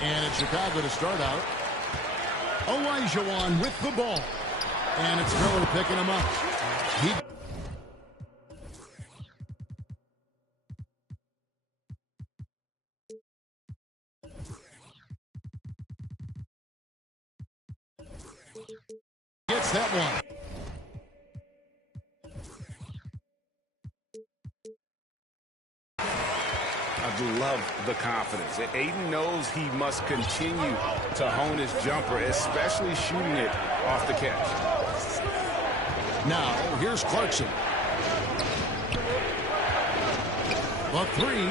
And it's Chicago to start out. Olajuwon with the ball. And it's Miller picking him up. He gets that one. I do love the confidence. Aiden knows he must continue to hone his jumper, especially shooting it off the catch. Now, here's Clarkson. The three.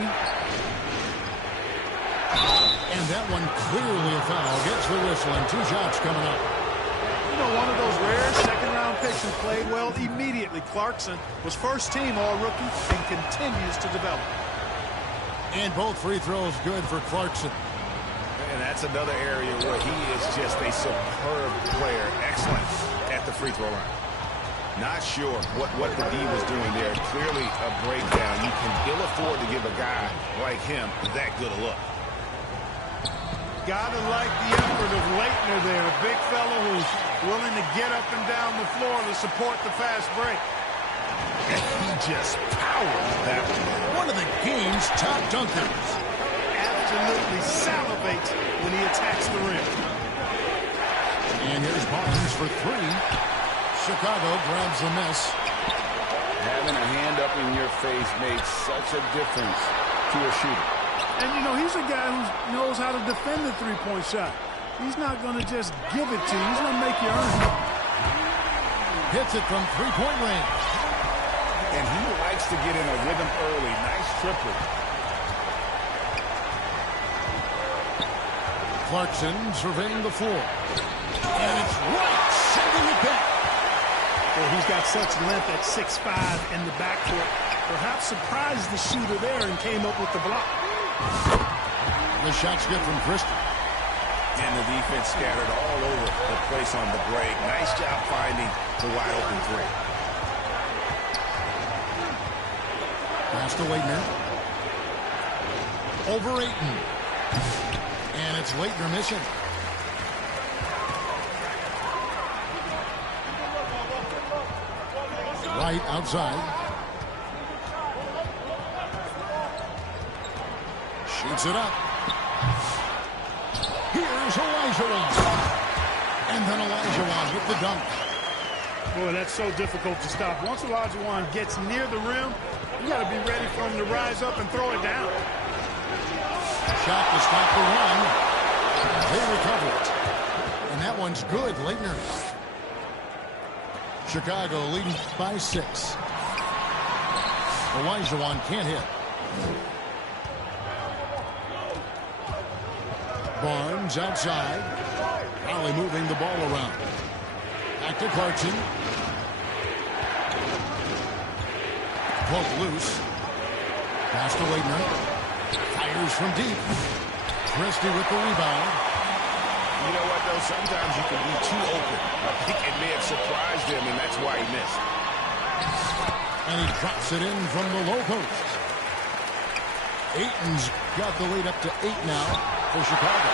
And that one clearly a foul. Gets the whistle and 2 shots coming up. You know, one of those rare second-round picks who played well immediately. Clarkson was first-team All-Rookie and continues to develop. And both free throws good for Clarkson. And that's another area where he is just a superb player. Excellent at the free throw line. Not sure what the D was doing there. Clearly a breakdown. You can ill afford to give a guy like him that good a look. Gotta like the effort of Leitner there. A big fellow who's willing to get up and down the floor to support the fast break. And he just powered that one. One of the game's top dunkers. Absolutely salivates when he attacks the rim. And here's Barnes for 3. Chicago grabs the miss. Having a hand up in your face made such a difference to a shooter. And, you know, he's a guy who knows how to defend the three-point shot. He's not going to just give it to you. He's going to make you earn it. Hits it from 3-point range. And he likes to get in a rhythm early. Nice triple. Clarkson surveying the floor. And it's right, sending it back. Well, he's got such length at 6'5" in the backcourt. Perhaps surprised the shooter there and came up with the block. The shot's good from Christie. And the defense scattered all over the place on the break. Nice job finding the wide open 3. Pass to Leitner. Over Ayton. And it's Leitner missing. Right outside. Shoots it up. Here's Olajuwon. And then Olajuwon with the dunk. Boy, that's so difficult to stop. Once Olajuwon gets near the rim, you got to be ready for him to rise up and throw it down. Shot to stop the run. They recover it. And that one's good. Leitner. Chicago leading by 6. Olajuwon can't hit. Barnes outside. Raleigh moving the ball around. Back to Clarkson. Poke loose. Pass to Leitner. Fires from deep. Christie with the rebound. You know what, though? Sometimes you can be too open. I think it may have surprised him, and that's why he missed. And he drops it in from the low post. Ayton's got the lead up to 8 now for Chicago.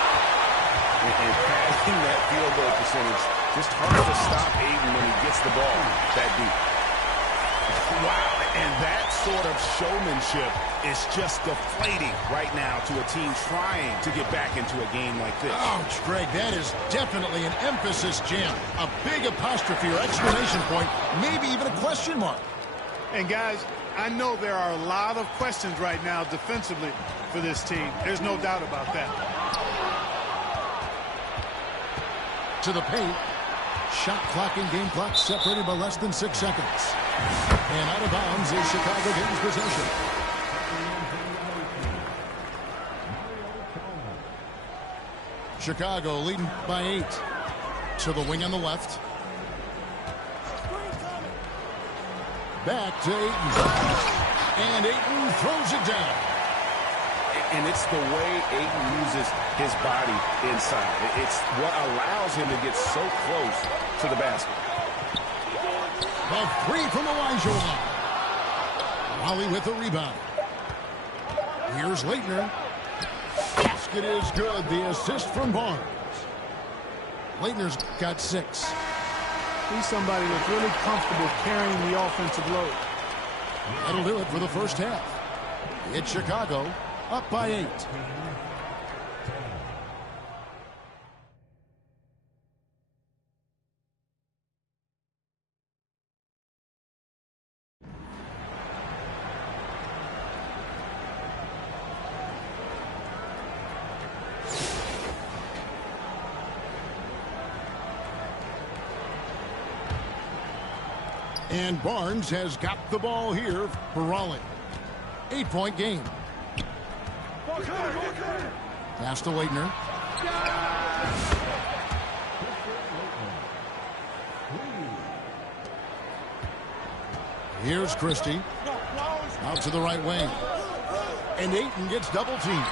And passing that field goal percentage, just hard to stop Ayton when he gets the ball that deep. Wow, and that sort of showmanship is just deflating right now to a team trying to get back into a game like this. Ouch, Greg, that is definitely an emphasis jam. A big apostrophe or exclamation point, maybe even a question mark. And guys, I know there are a lot of questions right now defensively for this team. There's no doubt about that. To the paint. Shot clock and game clock separated by less than 6 seconds. And out of bounds is Chicago gains possession. Chicago leading by 8. To the wing on the left. Back to Ayton. And Ayton throws it down. And it's the way Ayton uses his body inside. It's what allows him to get so close to the basket. The 3 from Olajuwon. Raleigh with the rebound. Here's Leitner. basket is good. The assist from Barnes. Leitner's got 6. He's somebody that's really comfortable carrying the offensive load. That'll do it for the first half. It's Chicago up by 8. And Barnes has got the ball here for Raleigh. 8-point game. Pass to Leitner. Here's Christie. Out to the right wing. And Ayton gets double teamed.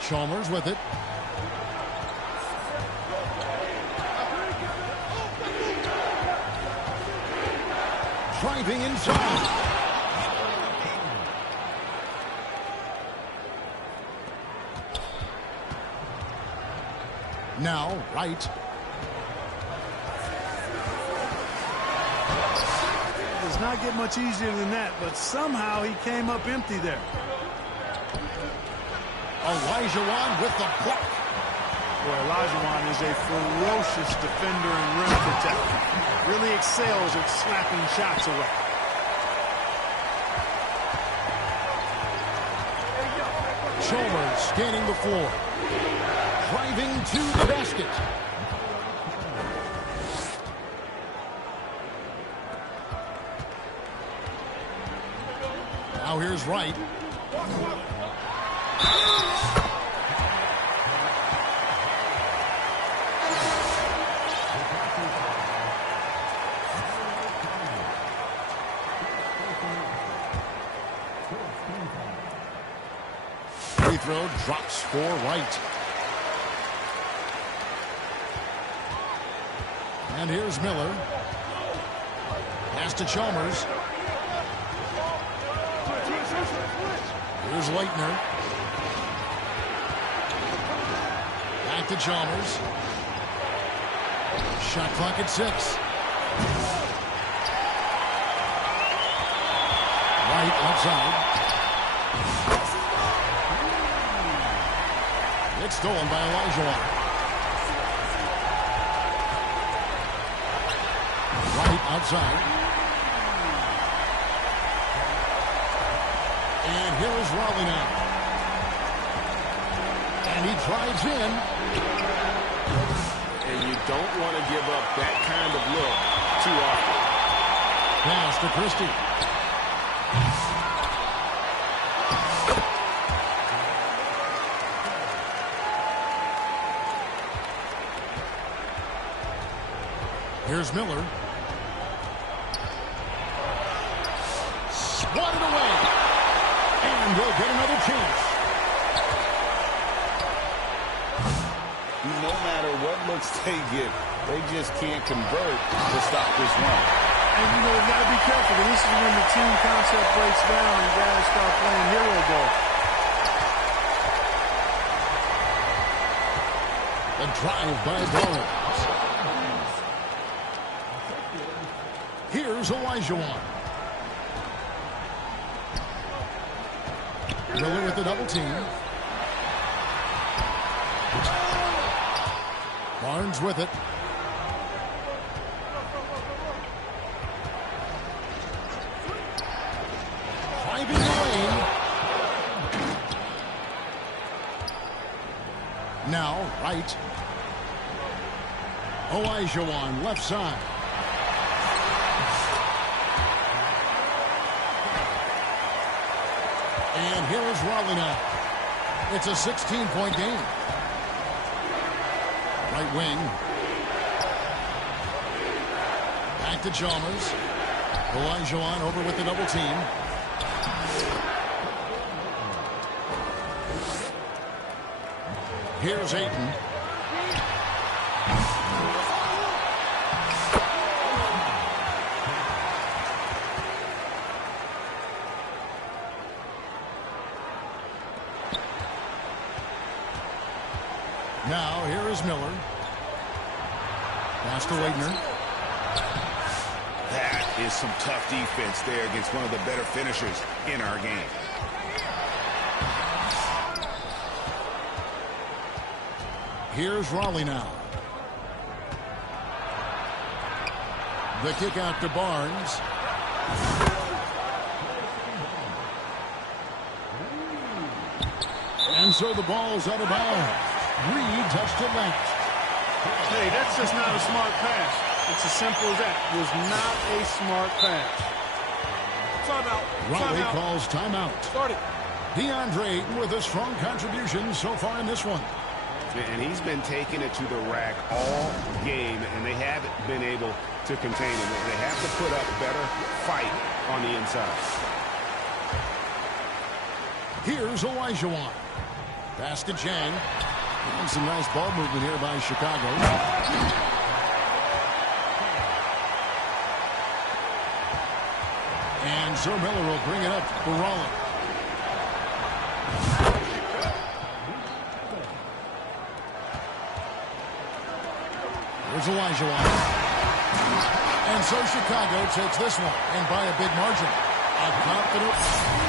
Chalmers with it. Driving inside. Now, right. Does not get much easier than that, but somehow he came up empty there. Olajuwon with the block. Boy, Olajuwon is a ferocious defender and rim protector. Really excels at slapping shots away. Chalmers scanning the floor. Driving to the basket. Now here's Wright. Free throw drops for Wright. And here's Miller. Pass to Chalmers. Here's Leitner. Back to Chalmers. Shot clock at 6. Wright outside. It's stolen by Olajuwon. Wright outside. And here is Raleigh now. And he drives in. And you don't want to give up that kind of look too often. Pass to Christie. Here's Miller. Swatted away. And we'll get another chance. No matter what looks they get, they just can't convert to stop this run. And, you know, you've got to be careful. This is when the team concept breaks down and guys start playing hero ball. The drive by Barnes. Here's Olajuwon. Miller with the double team. Barnes with it. Driving the lane. Now, right. Olajuwon, left side. And here is Raleigh now. It's a 16-point game. Right wing. Back to Chalmers. Olajuwon over with the double team. Here's Ayton. Miller. Pass to Wagner. That is some tough defense there against one of the better finishers in our game. Here's Raleigh now. The kick out to Barnes. And so the ball's out of bounds. Reed touched it last. Hey, that's just not a smart pass. It's as simple as that. It was not a smart pass. Timeout. Raleigh Timeout. calls timeout. Start it. DeAndre with a strong contribution so far in this one. And he's been taking it to the rack all game, and they haven't been able to contain him. They have to put up better fight on the inside. Here's Olajuwon. Pass to Chang. And some nice ball movement here by Chicago. And so Miller will bring it up for Raleigh. Here's Olajuwon. And so Chicago takes this one, and by a big margin. A confident...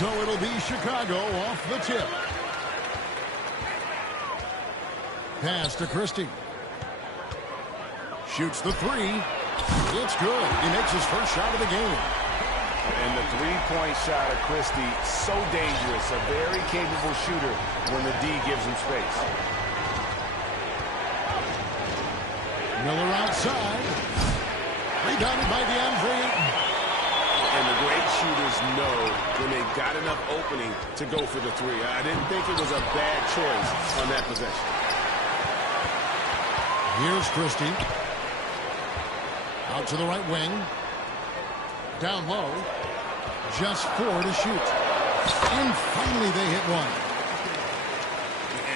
So it'll be Chicago off the tip. Pass to Christie. Shoots the three. It's good. He makes his first shot of the game. And the three-point shot of Christie, so dangerous. A very capable shooter when the D gives him space. Miller outside. Rebounded by DeAndre Ayton. And the great shooters know when they've got enough opening to go for the three. I didn't think it was a bad choice on that possession. Here's Christie. Out to the right wing. Down low. Just 4 to shoot. And finally they hit one.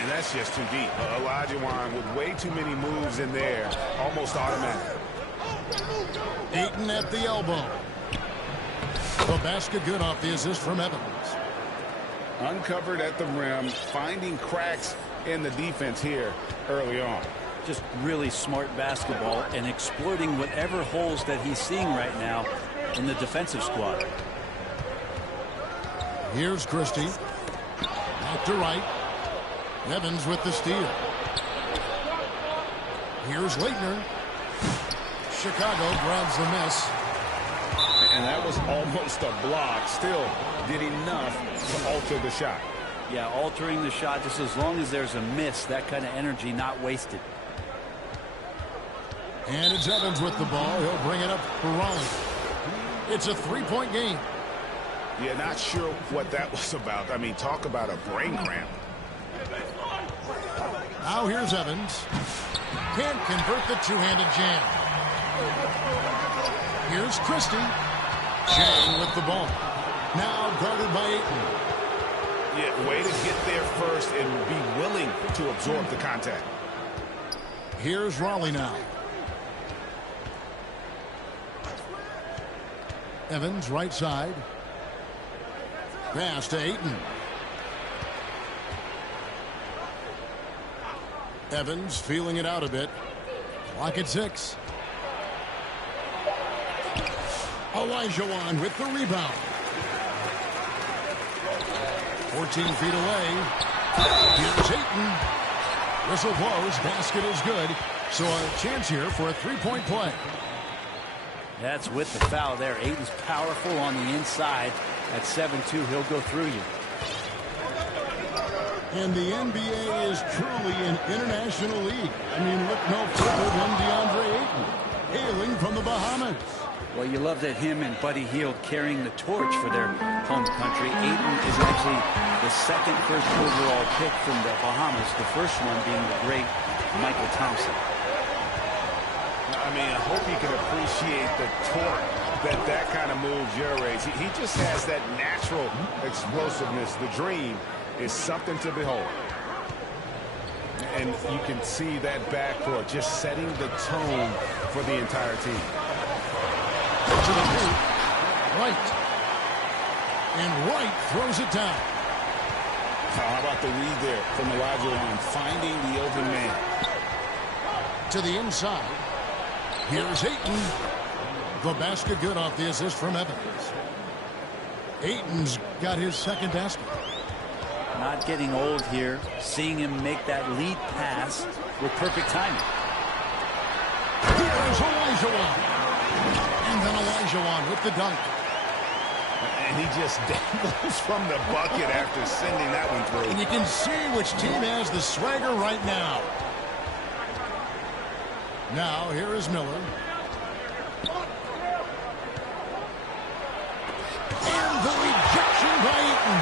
And that's just too deep. Olajuwon with way too many moves in there. Almost automatic. Ayton at the elbow. The basket good off the assist from Evans. Uncovered at the rim, finding cracks in the defense here early on. Just really smart basketball and exploiting whatever holes that he's seeing right now in the defensive squad. Here's Christie. Out to right. Evans with the steal. Here's Leitner. Chicago grabs the miss. And that was almost a block. Still did enough to alter the shot. Yeah, altering the shot just as long as there's a miss, that kind of energy not wasted. And it's Evans with the ball. He'll bring it up for Raleigh. It's a 3-point game. Yeah, not sure what that was about. I mean, talk about a brain cramp. Now here's Evans. Can't convert the two-handed jam. Here's Christie. Chang with the ball. Now guarded by Ayton. Yeah, way to get there first and be willing to absorb the contact. Here's Raleigh now. Evans right side. Pass to Ayton. Evans feeling it out a bit. Clock at 6. Olajuwon with the rebound. 14 feet away. Here's Ayton. Whistle blows. Basket is good. So a chance here for a 3-point play. That's with the foul there. Ayton's powerful on the inside. At 7-2, he'll go through you. And the NBA is truly an international league. I mean, look no further than DeAndre Ayton, hailing from the Bahamas. Well, you love that him and Buddy Hield carrying the torch for their home country. Ayton is actually the second first overall pick from the Bahamas, the first one being the great Michael Thompson. I mean, I hope you can appreciate the torque that kind of move generates. He just has that natural explosiveness. The dream is something to behold. And you can see that backcourt just setting the tone for the entire team. To the paint. Wright. And Wright throws it down. How about the read there from Olajuwon, finding the open man. To the inside. Here's Ayton. The basket good off the assist from Evans. Ayton's got his second basket. Not getting old here. Seeing him make that lead pass with perfect timing. Here's Olajuwon. And then Olajuwon with the dunk. And he just dangles from the bucket after sending that one through. And you can see which team has the swagger right now. Now, here is Miller. And the rejection by Ayton.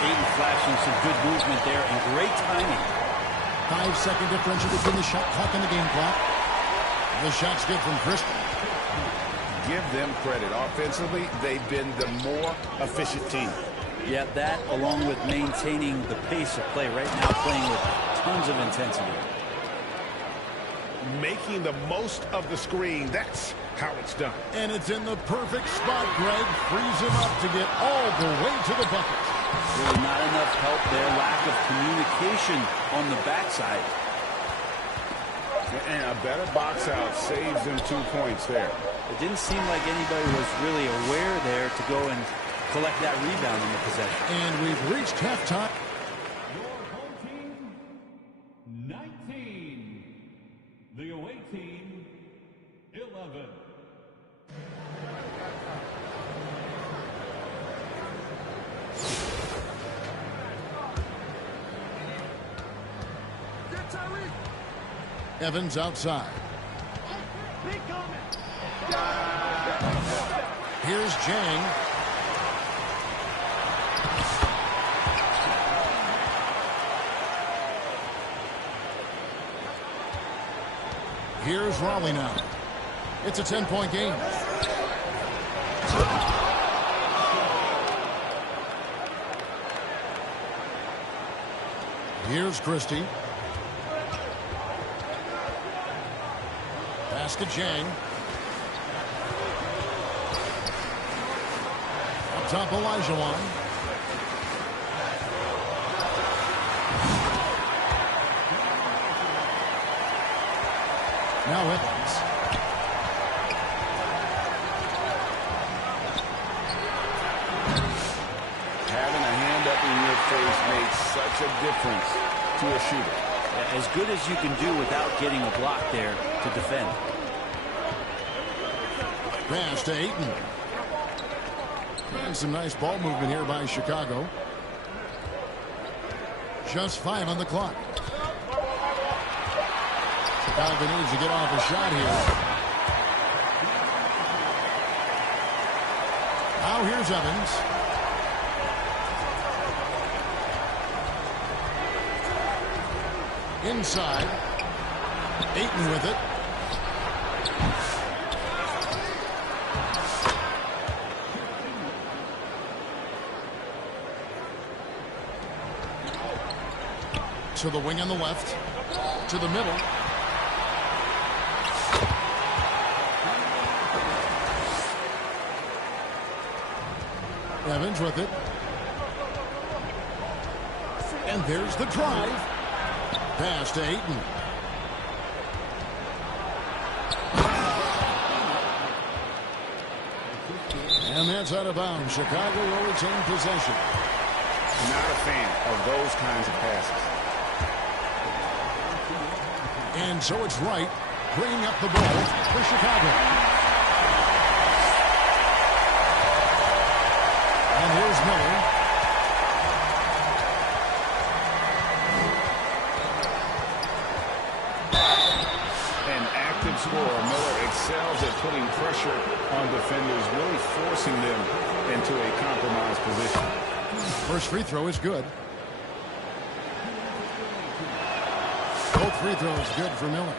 Ayton flashing some good movement there and great timing. 5-second differential between the shot clock and the game clock. The shot's good from Christie. Give them credit. Offensively, they've been the more efficient team. Yeah, that along with maintaining the pace of play right now, playing with tons of intensity. Making the most of the screen. That's how it's done. And it's in the perfect spot, Greg. Frees him up to get all the way to the bucket. Really not enough help there. Lack of communication on the backside. And a better box out saves them 2 points there. It didn't seem like anybody was really aware there to go and collect that rebound in the possession. And we've reached halftime. Your home team, 19. The away team, 11. Evans outside. Here's Jang. Here's Raleigh now. It's a 10-point game. Here's Christie. Pass to Jang. Up top, Olajuwon. Now Evans. Having a hand up in your face makes such a difference to a shooter. As good as you can do without getting a block there to defend. Pass to Ayton. And some nice ball movement here by Chicago. Just 5 on the clock. Chicago needs to get off a shot here. Now here's Evans. Inside. Ayton with it. To the wing on the left. To the middle. Evans with it. And there's the drive. Pass to Ayton. And that's out of bounds. Chicago will retain possession. Not a fan of those kinds of passes. And so it's Wright bringing up the ball for Chicago. And here's Miller. An active scorer, Miller excels at putting pressure on defenders, really forcing them into a compromised position. First free throw is good. Both free throws good for Miller.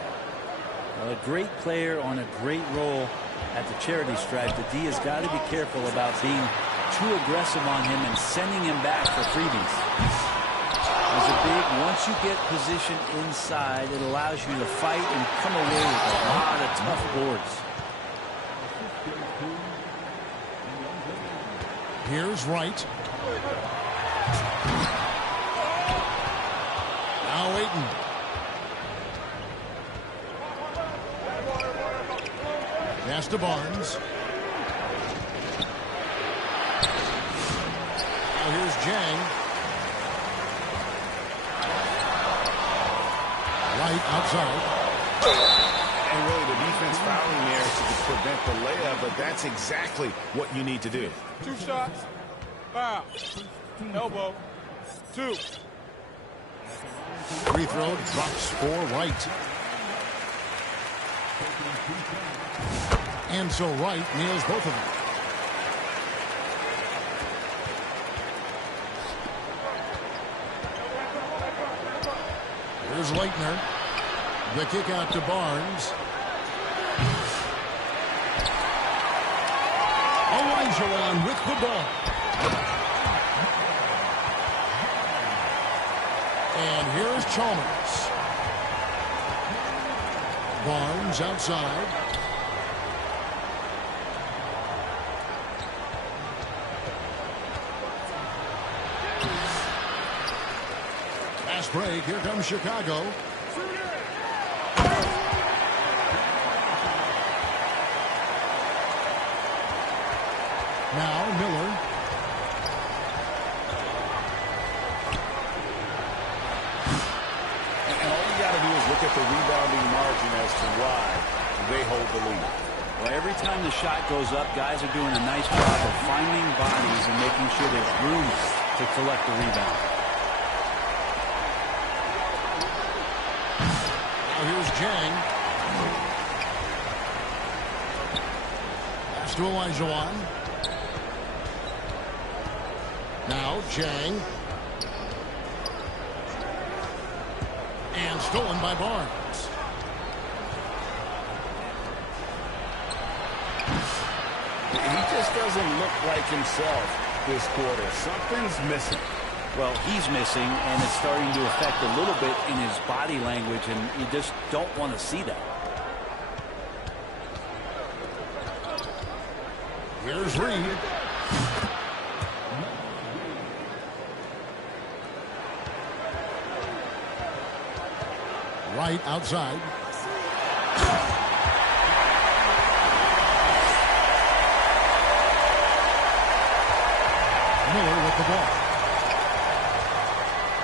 Well, a great player on a great role at the charity stripe. The D has got to be careful about being too aggressive on him and sending him back for freebies. As a big, once you get position inside, it allows you to fight and come away with a lot of tough boards. Here's Wright. Now Ayton. Pass to Barnes. Now here's Jang. Right outside. And really the defense fouling there to prevent the layup, but that's exactly what you need to do. 2 shots. Foul. Elbow. 2. Free throw drops for Wright. And so Wright nails both of them. Here's Leitner. The kick out to Barnes. Olajuwon with the ball. And here's Chalmers. Barnes outside. Fast break. Here comes Chicago. Now Miller. And all you got to do is look at the rebounding margin as to why they hold the lead. Well, every time the shot goes up, guys are doing a nice job of finding bodies and making sure there's room to collect the rebound. Now here's Jang. Pass to Elijah. Now Jang. And stolen by Barnes. He just doesn't look like himself this quarter. Something's missing. Well, he's missing, and it's starting to affect a little bit in his body language, and you just don't want to see that. Here's Reed. Right outside. Miller with the ball.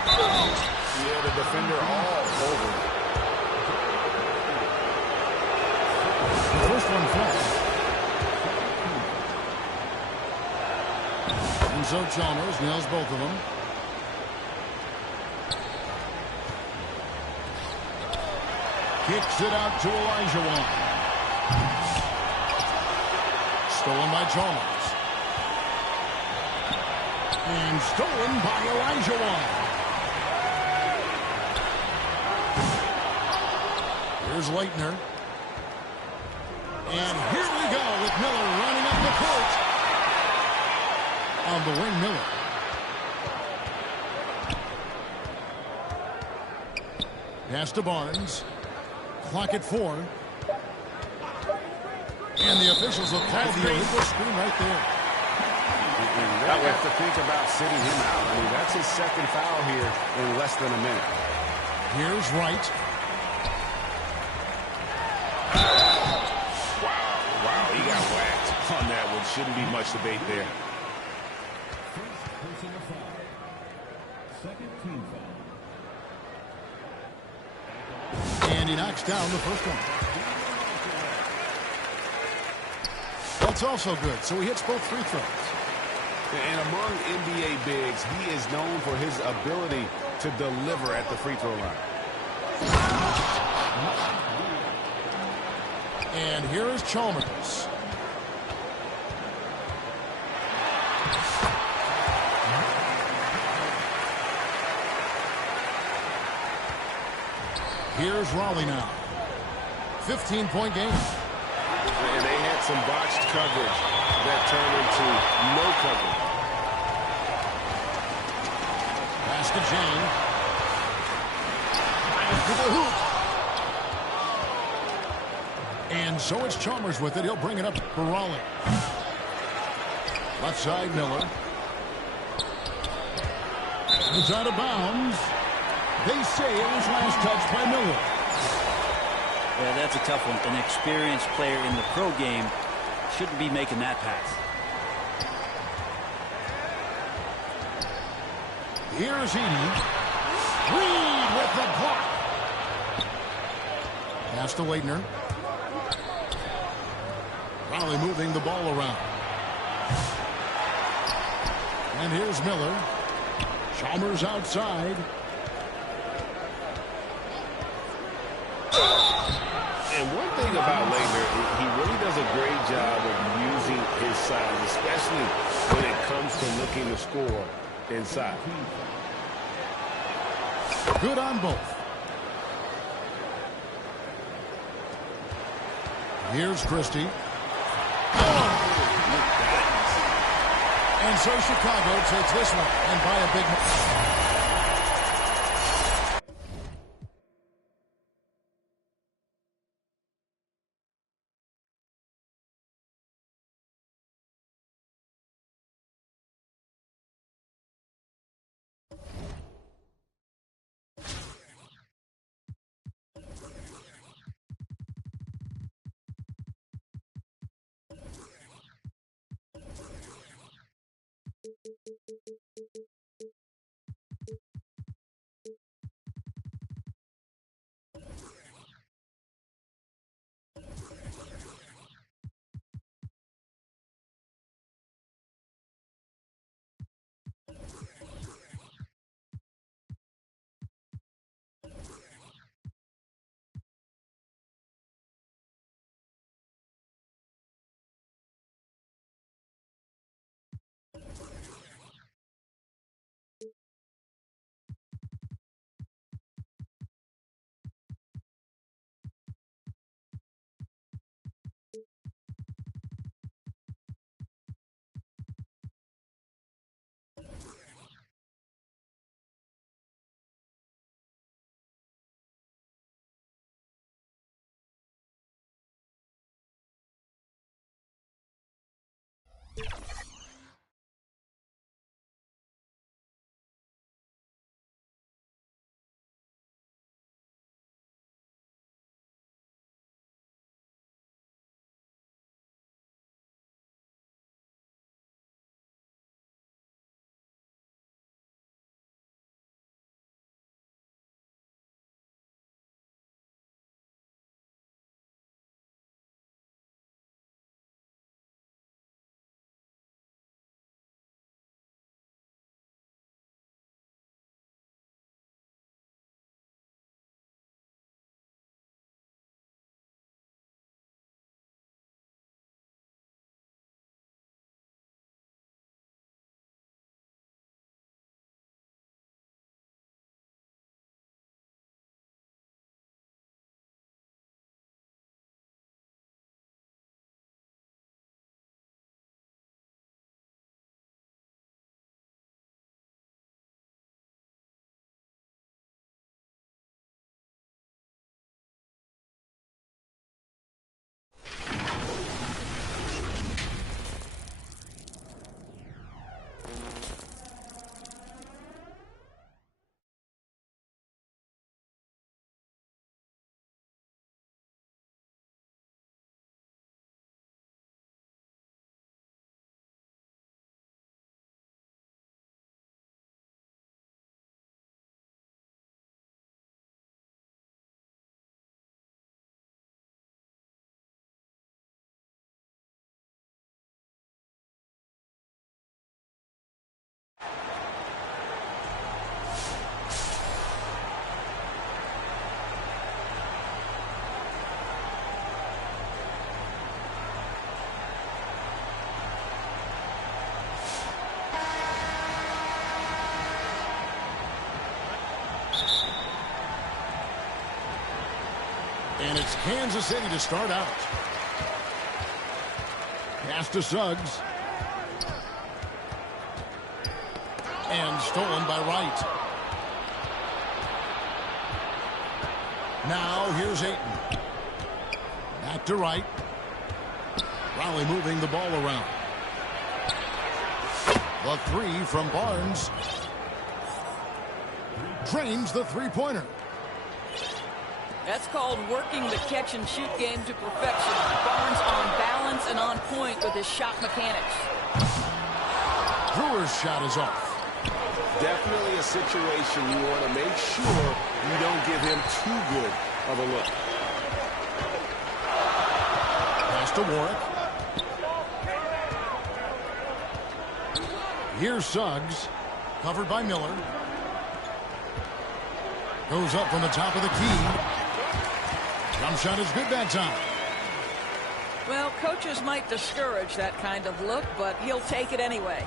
Yeah, the defender all over. The first one falls. And so Chalmers nails both of them. Kicks it out to Elijah. Stolen by Chalmers. And stolen by Elijah. Here's Leitner. And here we go with Miller running up the court. On the wing, Miller. Pass to Barnes. Clock at 4. And the officials will call the illegal screen right there. They have to think about sitting him out. I mean, that's his second foul here in less than a minute. Here's Wright. Wow, he got whacked on that one. Shouldn't be much debate there. Personal foul. Second team foul. And he knocks down the first one. That's also good. So he hits both free throws. And among NBA bigs, he is known for his ability to deliver at the free throw line. And here is Chalmers. Here's Raleigh now. 15-point game. And they had some botched coverage that turned into no coverage. Pass to Jane. To the hoop. And so it's Chalmers with it. He'll bring it up for Raleigh. Left side, Miller. It's out of bounds. They say it was last touched by Miller. Yeah, that's a tough one. An experienced player in the pro game shouldn't be making that pass. Here's Edey. Reed with the block. Pass to Leitner. Raleigh moving the ball around. And here's Miller. Chalmers outside. And one thing about Leitner, he really does a great job of using his size, especially when it comes to looking to score inside. Good on both. Here's Christie. And so Chicago takes this one and by a big margin. And it's Kansas City to start out. Pass to Suggs. And stolen by Wright. Now here's Ayton. Back to Wright. Raleigh moving the ball around. The three from Barnes. Drains the three-pointer. That's called working the catch-and-shoot game to perfection. Barnes on balance and on point with his shot mechanics. Brewer's shot is off. Definitely a situation you want to make sure you don't give him too good of a look. Pass to Warwick. Here's Suggs. Covered by Miller. Goes up from the top of the key. Jump shot is good that time. Well, coaches might discourage that kind of look, but he'll take it anyway.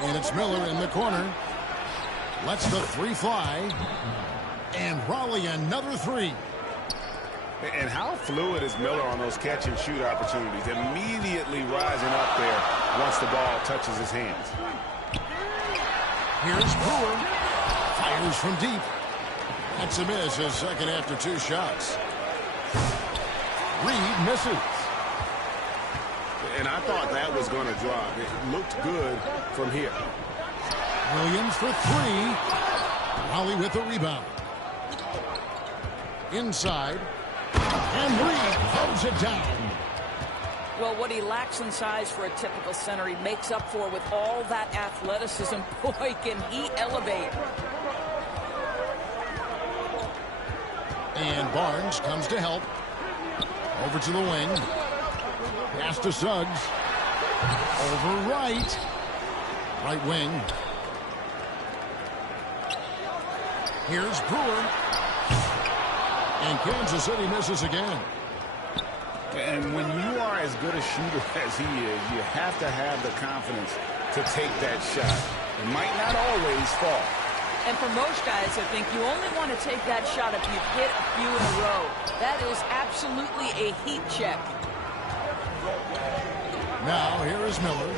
And it's Miller in the corner. Lets the three fly. And Raleigh another three. And how fluid is Miller on those catch-and-shoot opportunities? Immediately rising up there once the ball touches his hands. Here's Brewer. Fires from deep. That's a miss, his second after two shots. Reed misses. And I thought that was going to drop. It looked good from here. Williams for three. Raleigh with the rebound. Inside. And Reed throws it down. Well, what he lacks in size for a typical center, he makes up for with all that athleticism. Boy, can he elevate. And Barnes comes to help. Over to the wing. Pass to Suggs. Over Wright. Right wing. Here's Brewer. And Kansas City misses again. And when you are as good a shooter as he is, you have to have the confidence to take that shot. It might not always fall. And for most guys, I think you only want to take that shot if you've hit a few in a row. That is absolutely a heat check. Now, here is Miller.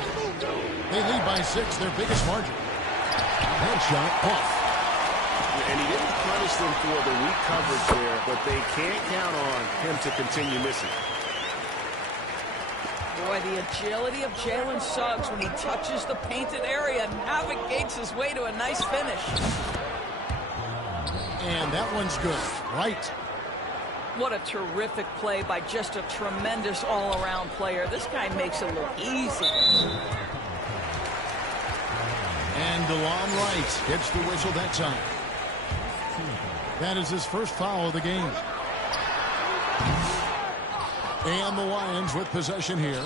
They lead by 6, their biggest margin. Headshot off. And he didn't punish them for the weak coverage there, but they can't count on him to continue missing. Boy, the agility of Jalen Suggs when he touches the painted area navigates his way to a nice finish. And that one's good. Right. What a terrific play by just a tremendous all-around player. This guy makes it look easy. And DeLon Wright gets the whistle that time. That is his first foul of the game. And the Lions with possession here.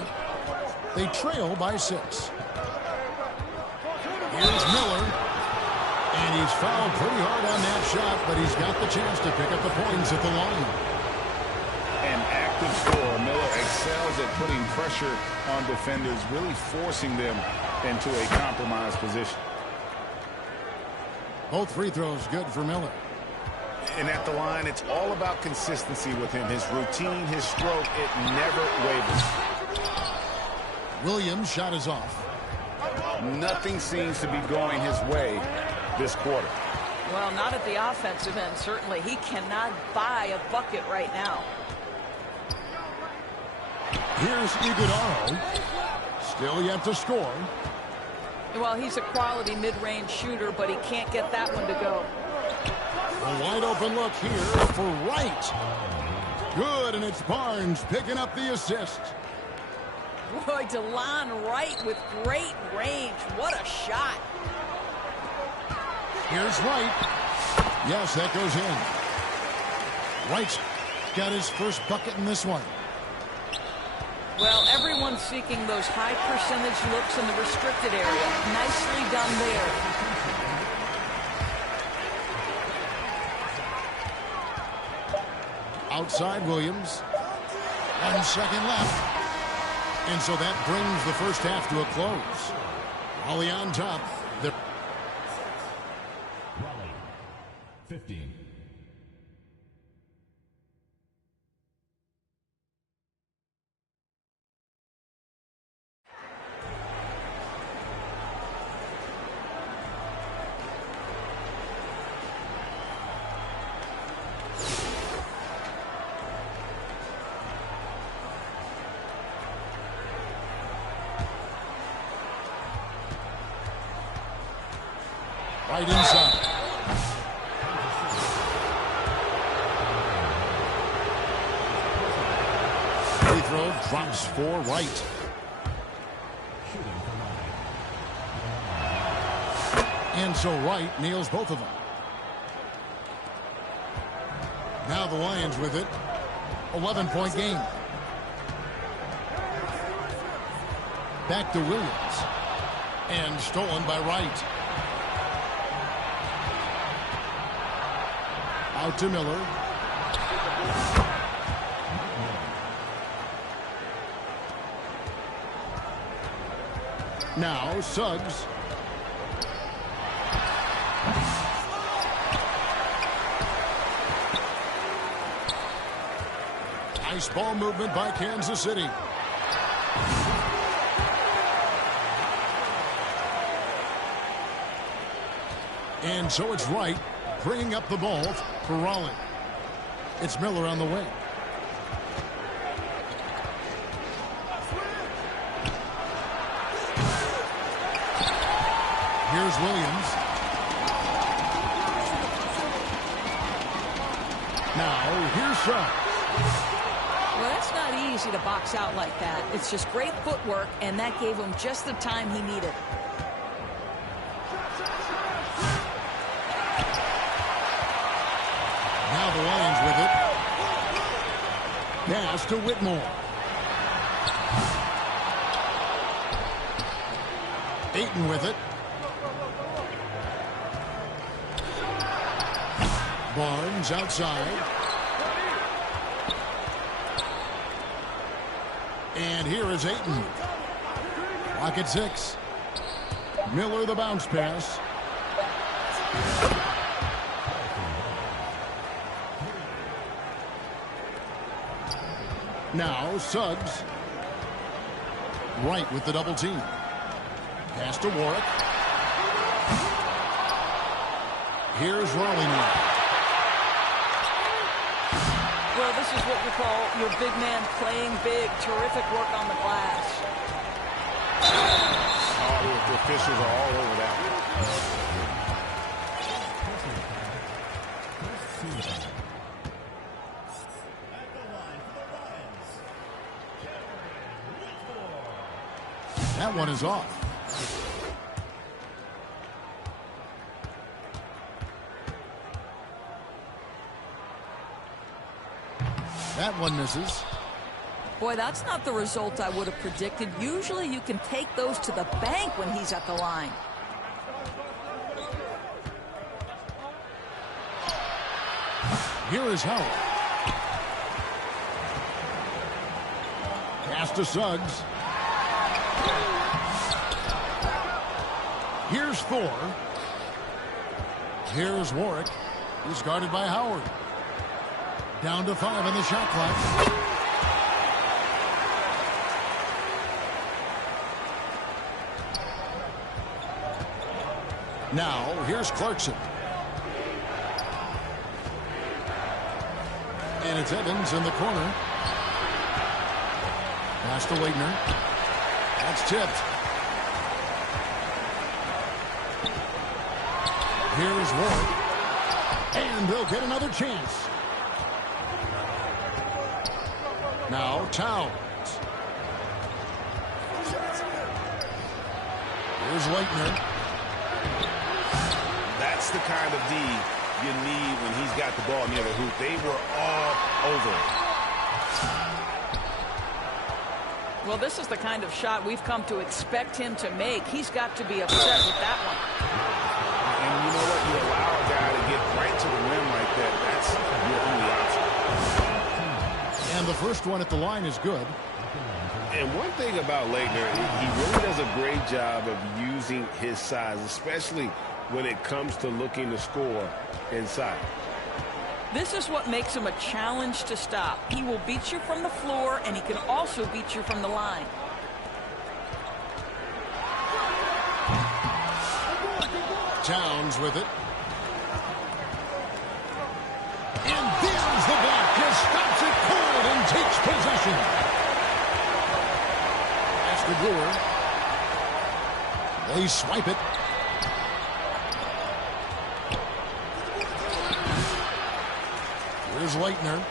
They trail by 6. Here's Miller. And he's fouled pretty hard on that shot, but he's got the chance to pick up the points at the line. An active scorer. Miller excels at putting pressure on defenders, really forcing them into a compromised position. Both free throws good for Miller. And at the line, it's all about consistency with him. His routine, his stroke, it never wavers. Williams' shot is off. Nothing seems to be going his way this quarter. Well, not at the offensive end, certainly. He cannot buy a bucket right now. Here's Iguodala. Still yet to score. Well, he's a quality mid-range shooter, but he can't get that one to go. A wide open look here for Wright. Good, and it's Barnes picking up the assist. Boy, DeLon Wright with great range. What a shot. Here's Wright. Yes, that goes in. Wright's got his first bucket in this one. Well, everyone's seeking those high percentage looks in the restricted area. Nicely done there. Outside Williams. 1 second left. And so that brings the first half to a close. Raleigh on top. 15. Right inside. Free throw drops for Wright. And so Wright nails both of them. Now the Lions with it. 11-point game. Back to Williams. And stolen by Wright. Out to Miller. Now Suggs. Nice ball movement by Kansas City. And so it's Wright bringing up the ball for Raleigh. It's Miller on the wing. Here's Williams. Now here's Suggs. Well, it's not easy to box out like that. It's just great footwork, and that gave him just the time he needed. Now the Lions with it. Pass to Whitmore. Ayton with it. Barnes outside. And here is Ayton. Clock at 6. Miller the bounce pass. Now Suggs. Wright with the double team. Pass to Warwick. Here's Raleigh now. Well, this is what you call your big man playing big. Terrific work on the glass. Oh, the officials are all over that. That one is off. That one misses. Boy, that's not the result I would have predicted. Usually you can take those to the bank when he's at the line. Here is Howard. Pass to Suggs. Here's Thor. Here's Warwick. He's guarded by Howard. Down to 5 on the shot clock. Now, here's Clarkson. And it's Evans in the corner. Pass to Wagner. That's tipped. Here's Warwick. And they'll get another chance. Now Towns. Here's Leitner. That's the kind of D you need when he's got the ball near the hoop. They were all over it. Well, this is the kind of shot we've come to expect him to make. He's got to be upset with that one. And you know what? You allow a guy to get right to the rim like that. That's your only option. And the first one at the line is good. And one thing about Leitner, he really does a great job of using his size, especially when it comes to looking to score. inside. This is what makes him a challenge to stop. He will beat you from the floor, and he can also beat you from the line. Towns with it. And there's the block. Just stops it cold and takes possession. That's the Brewer. They swipe it. Here's Leitner.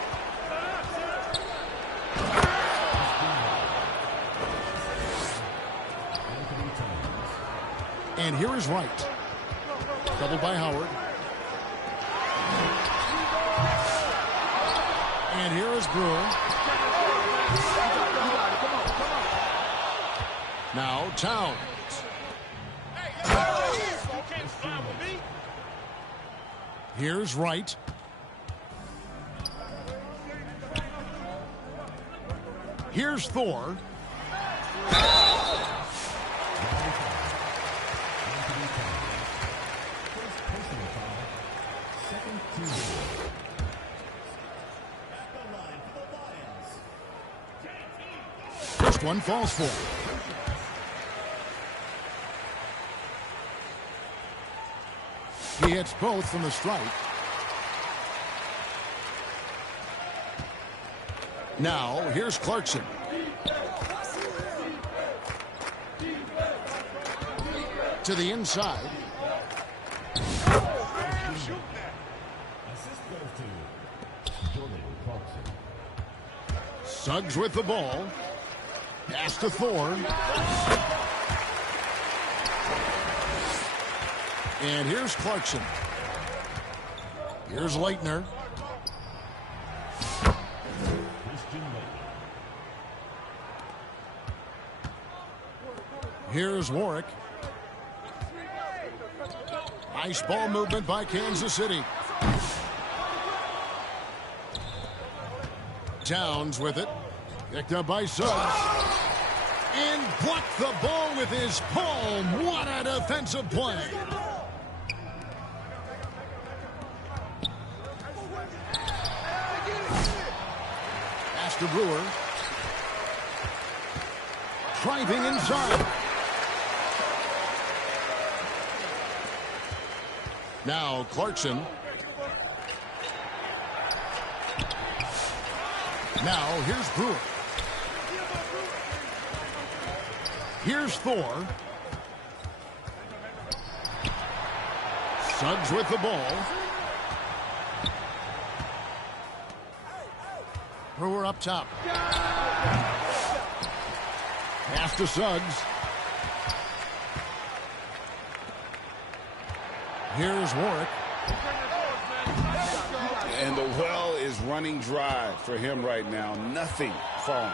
And here is Wright. Doubled by Howard. And here is Brewer. Now Towns. Here's Wright. Here's Thor. First one falls for. He hits both from the stripe. Now, here's Clarkson. To the inside. Suggs with the ball. Pass to Thor. And here's Clarkson. Here's Leitner. Here's Warwick. Nice ball movement by Kansas City. Towns with it. Picked up by Suggs. And blocked the ball with his palm. What a defensive play. Pass to Brewer. Driving inside. Now Clarkson. Now here's Brewer. Here's Thor. Suggs with the ball. Brewer up top. Pass to Suggs. Here's Warwick. And the well is running dry for him right now. Nothing falling.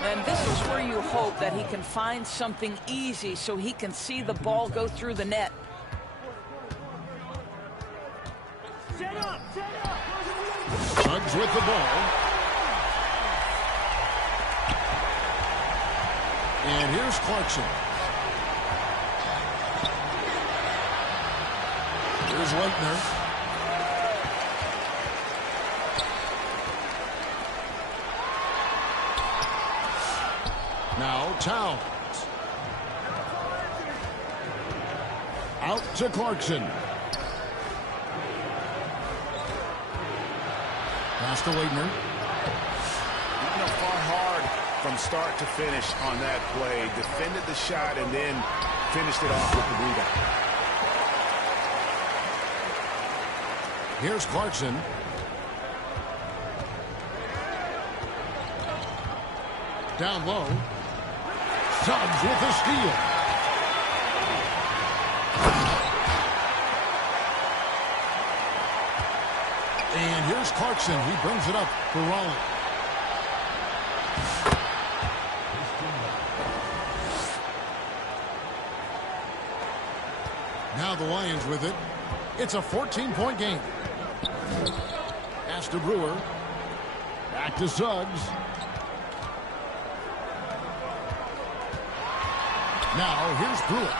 And this is where you hope that he can find something easy so he can see the ball go through the net. Suggs with the ball. And here's Clarkson. Here's Leitner. Now Towns. Out to Clarkson. Pass to Leitner. Far hard from start to finish on that play. Defended the shot and then finished it off with the rebound. Here's Clarkson. Down low. Suggs with the steal. And here's Clarkson. He brings it up for Raleigh. Now the Lions with it. It's a 14-point game. Pass to Brewer. Back to Suggs. Now here's Brewer.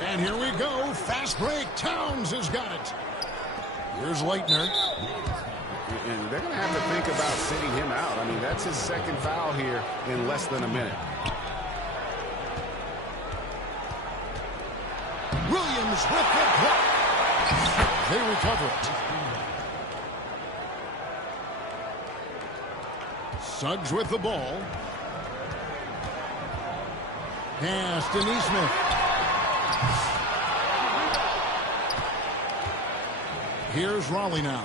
And here we go. Fast break. Towns has got it. Here's Leitner. And they're going to have to think about sitting him out. I mean, that's his second foul here in less than a minute. Williams with the block. They recover it. Suggs with the ball. Pass to Neesmith. Here's Raleigh now.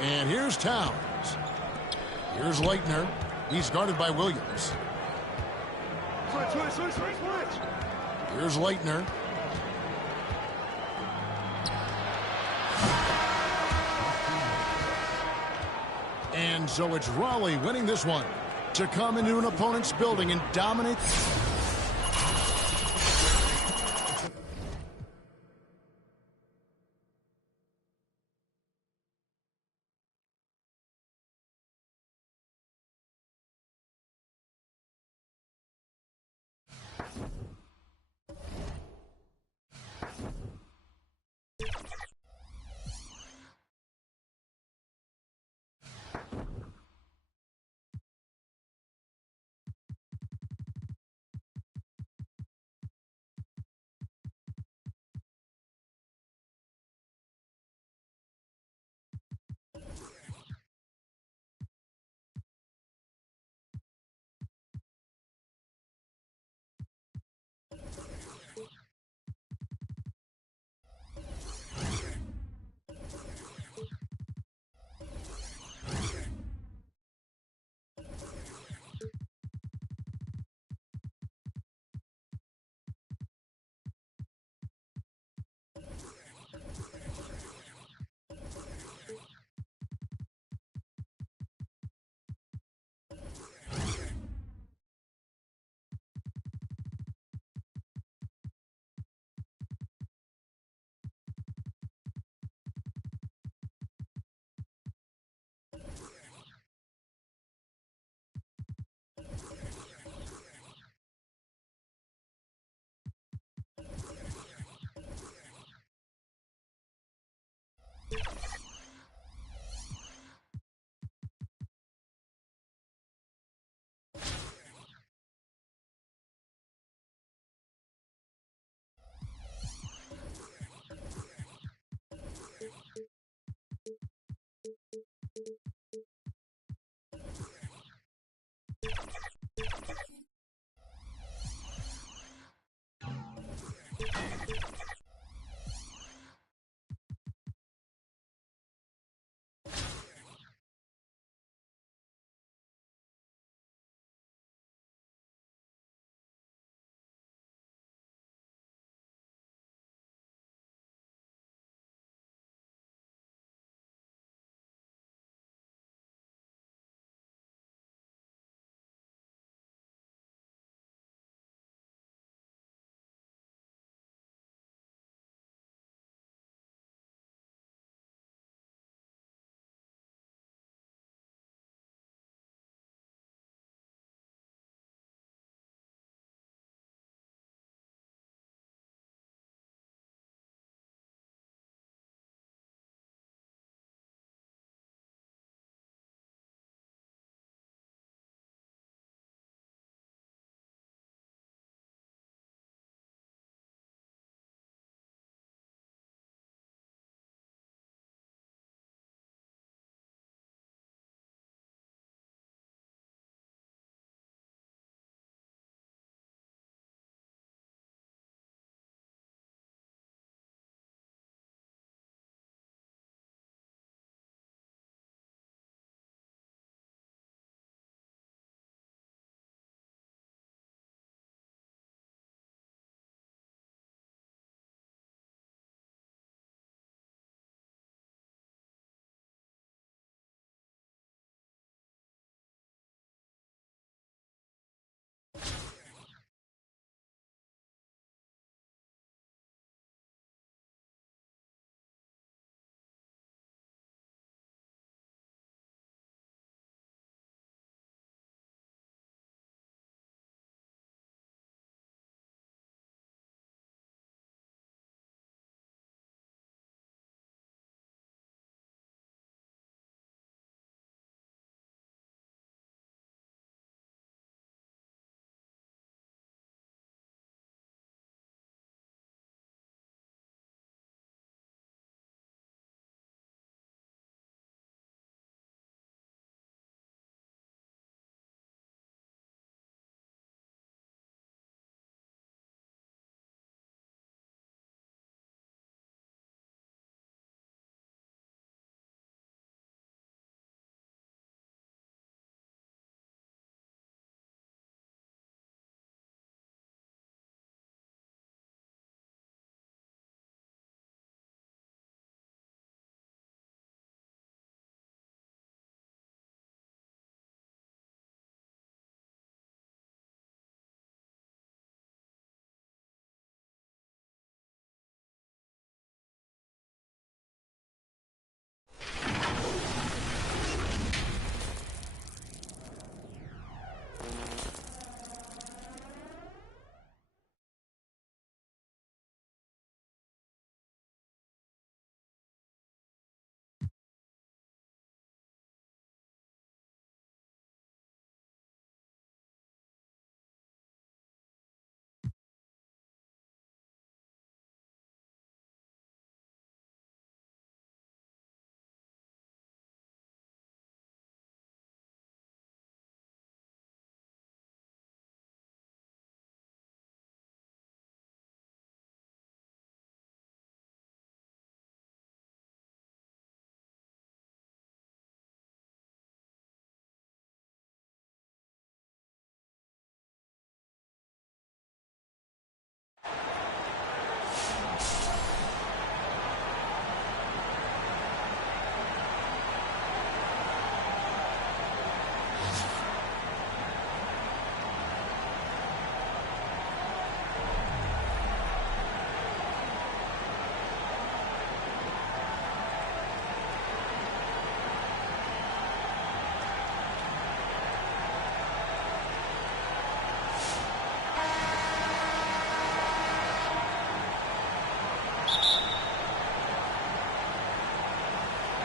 And here's Towns. Here's Leitner. He's guarded by Williams. Here's Leitner. And so it's Raleigh winning this one to come into an opponent's building and dominate.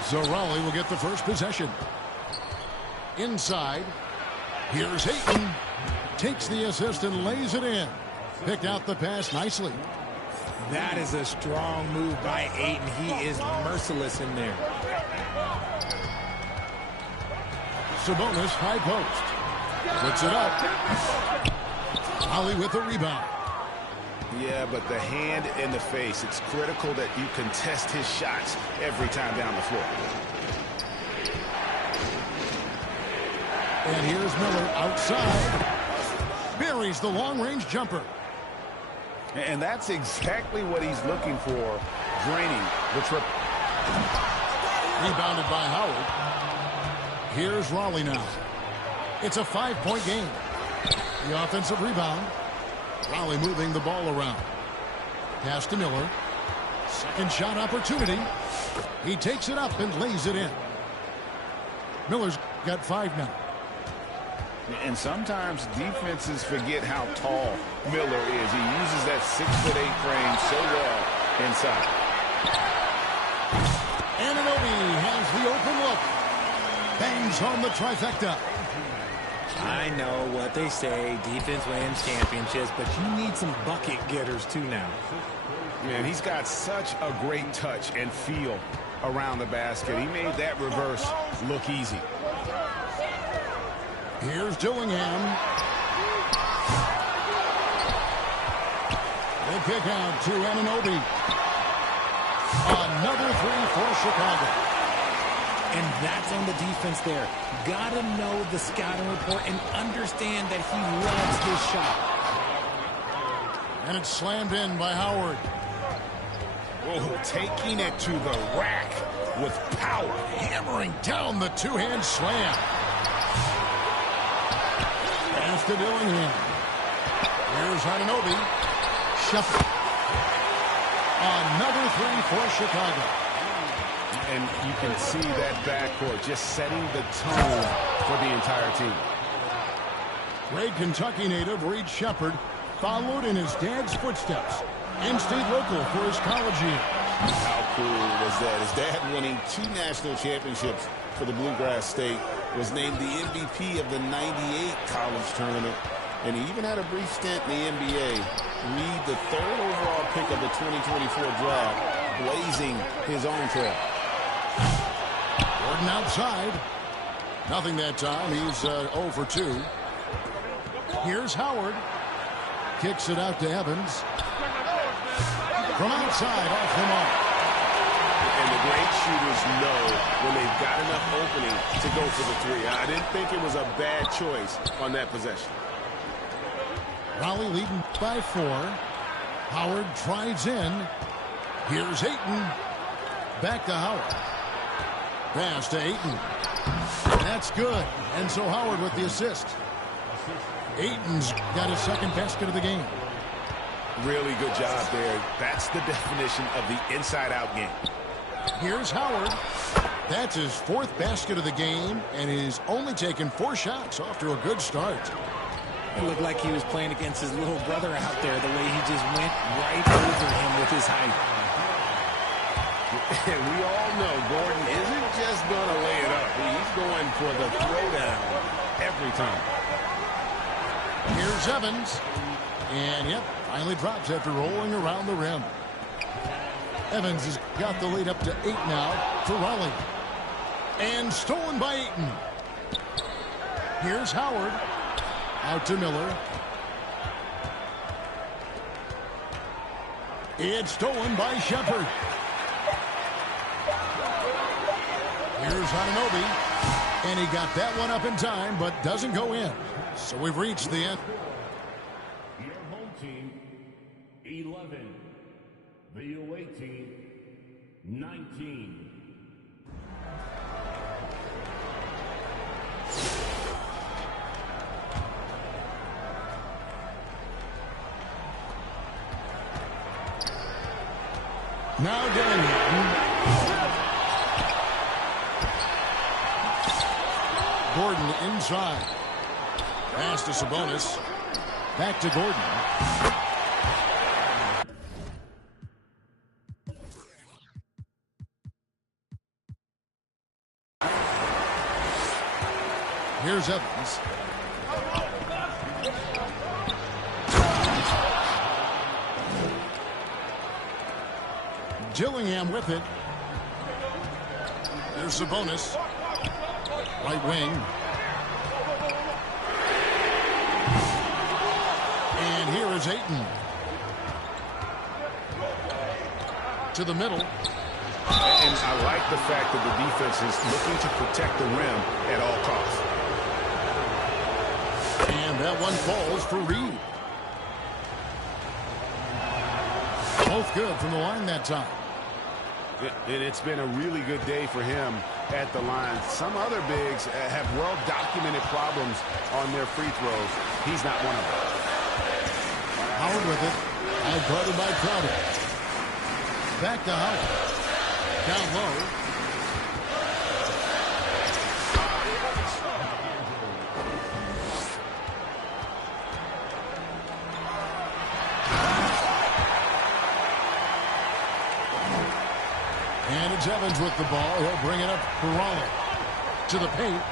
So Raleigh will get the first possession. Inside. Here's Ayton. Takes the assist and lays it in. Picked out the pass nicely. That is a strong move by Ayton. He is merciless in there. Sabonis high post. Puts it up. Raleigh with the rebound. Yeah, but the hand in the face. It's critical that you contest his shots every time down the floor. And here's Miller outside. Buries the long-range jumper. And that's exactly what he's looking for, draining the triple. Rebounded by Howard. Here's Raleigh now. It's a 5-point game. The offensive rebound. Raleigh moving the ball around. Pass to Miller. Second shot opportunity. He takes it up and lays it in. Miller's got 5 now. And sometimes defenses forget how tall Miller is. He uses that 6'8" frame so well inside. Anunoby has the open look. Bangs home the trifecta. I know what they say, defense wins championships, but you need some bucket getters too now. Man, he's got such a great touch and feel around the basket. He made that reverse look easy. Here's Dillingham. They kick out to Anunoby. Another three for Chicago. And that's on the defense there. Gotta know the scouting report and understand that he loves his shot. And it's slammed in by Howard. Whoa, taking it to the rack with power. Hammering down the two-hand slam. Pass to Dillingham. Here's Anunoby. Shepard. Another three for Chicago. And you can see that backcourt just setting the tone for the entire team. Great Kentucky native Reed Shepard followed in his dad's footsteps and stayed local for his college years. How cool was that? His dad winning 2 national championships for the Bluegrass State, was named the MVP of the '98 college tournament, and he even had a brief stint in the NBA. Reed, the 3rd overall pick of the 2024 draft, blazing his own trail. Gordon outside. Nothing that time. He's 0 for 2. Here's Howard. Kicks it out to Evans. From outside, off the mark. And the great shooters know when they've got enough opening to go for the 3. I didn't think it was a bad choice on that possession. Raleigh leading by 4. Howard drives in. Here's Ayton. Back to Howard. Pass to Ayton. That's good. And so Howard with the assist. Ayton's got his 2nd basket of the game. Really good job there. That's the definition of the inside-out game. Here's Howard. That's his 4th basket of the game, and he's only taken 4 shots off to a good start. It looked like he was playing against his little brother out there, the way he just went right over him with his height. And we all know Gordon isn't just going to lay it up. He's going for the throwdown every time. Here's Evans. And, yep, finally drops after rolling around the rim. Evans has got the lead up to 8 now for Raleigh. And stolen by Ayton. Here's Howard. Out to Miller. It's stolen by Shepard. Here's Anunoby. And he got that one up in time, but doesn't go in. So we've reached the end. Your home team, 11. The away team, 19. Now Dillingham. Gordon inside. Pass to Sabonis. Back to Gordon. Here's Evans. Dillingham with it. There's the bonus. Right wing. And here is Ayton. To the middle. And I like the fact that the defense is looking to protect the rim at all costs. And that one falls for Reed. Both good from the line that time. It's been a really good day for him at the line. Some other bigs have well-documented problems on their free throws. He's not one of them. Howard with it. Outguarded by Crowder. Back to Howard. Down low. And it's Evans with the ball. He'll bring it up for Raleigh. To the paint.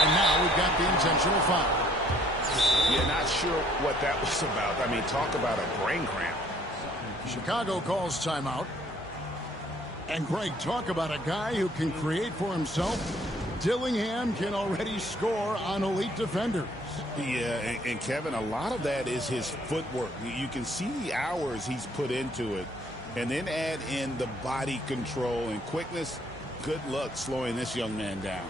And now we've got the intentional foul. Yeah, not sure what that was about. I mean, talk about a brain cramp. Chicago calls timeout. And Greg, talk about a guy who can create for himself. Dillingham can already score on elite defenders. Yeah, and Kevin, a lot of that is his footwork. You can see the hours he's put into it. And then add in the body control and quickness. Good luck slowing this young man down.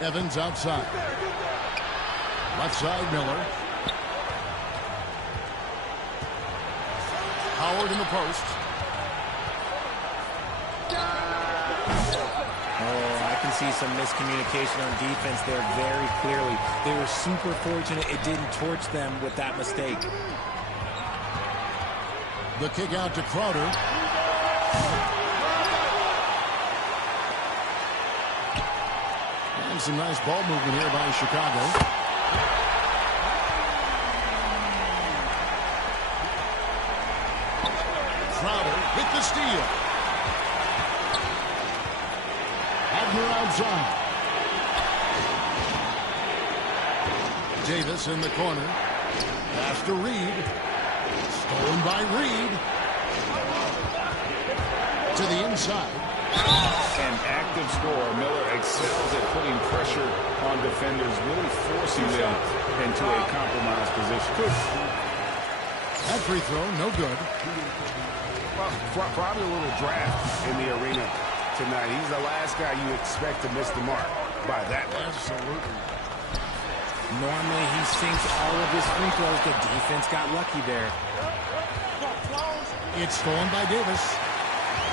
Evans outside. Left side, Miller. Howard in the post. Oh, I can see some miscommunication on defense there very clearly. They were super fortunate it didn't torch them with that mistake. The kick out to Crowder. And some nice ball movement here by Chicago. Crowder with the steal. Abner outside. Davis in the corner. Pass to Reed. Stolen by Reed. To the inside. An active scorer, Miller excels at putting pressure on defenders, really forcing them into a compromised position. That free throw, no good. Well, probably a little draft in the arena tonight. He's the last guy you expect to miss the mark by that much. Absolutely. Normally he sinks all of his free throws. The defense got lucky there. It's stolen by Davis.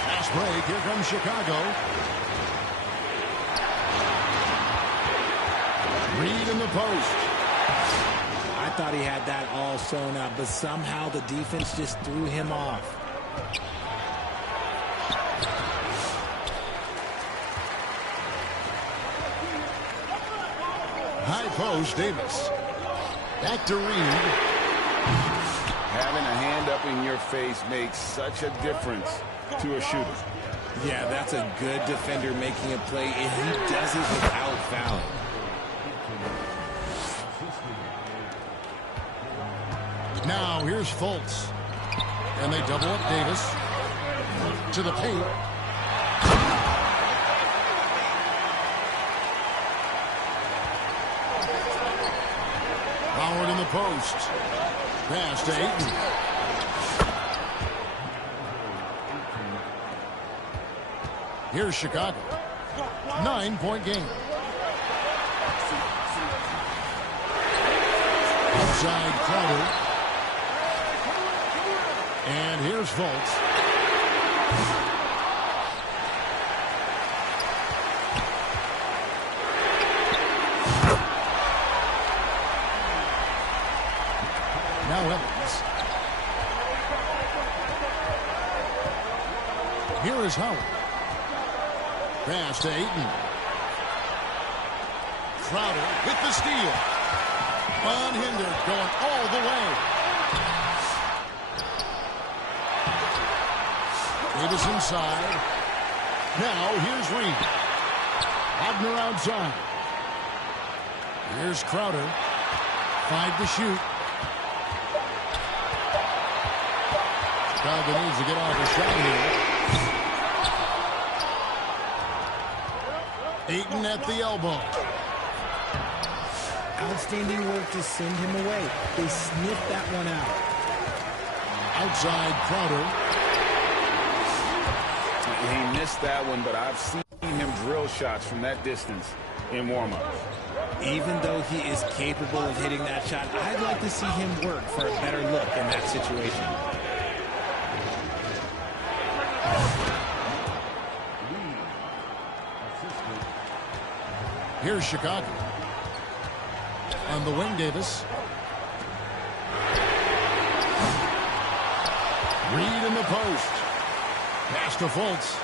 Fast break. Here comes Chicago. Reed in the post. I thought he had that all sewn up, but somehow the defense just threw him off. High post, Davis. Back to Reed. Having a hand up in your face makes such a difference to a shooter. Yeah, that's a good defender making a play, and he does it without fouling. Now here's Fultz. And they double up Davis. To the paint. Howard in the post. Pass to Ayton. Here's Chicago. 9-point game. Outside Crowder. And here's Fultz. Now Evans. Here is Howard. Pass to Ayton. Crowder with the steal. Unhindered, going all the way. Davis inside. Now here's Reed. Wagner outside. Here's Crowder. 5 to shoot. Chicago needs to get off a shot here. Ayton at the elbow. Outstanding work to send him away. They sniffed that one out. Outside Crowder. He missed that one, but I've seen him drill shots from that distance in warm-ups. Even though he is capable of hitting that shot, I'd like to see him work for a better look in that situation. Here's Chicago. On the wing, Davis. Reed in the post. Pass to Fultz.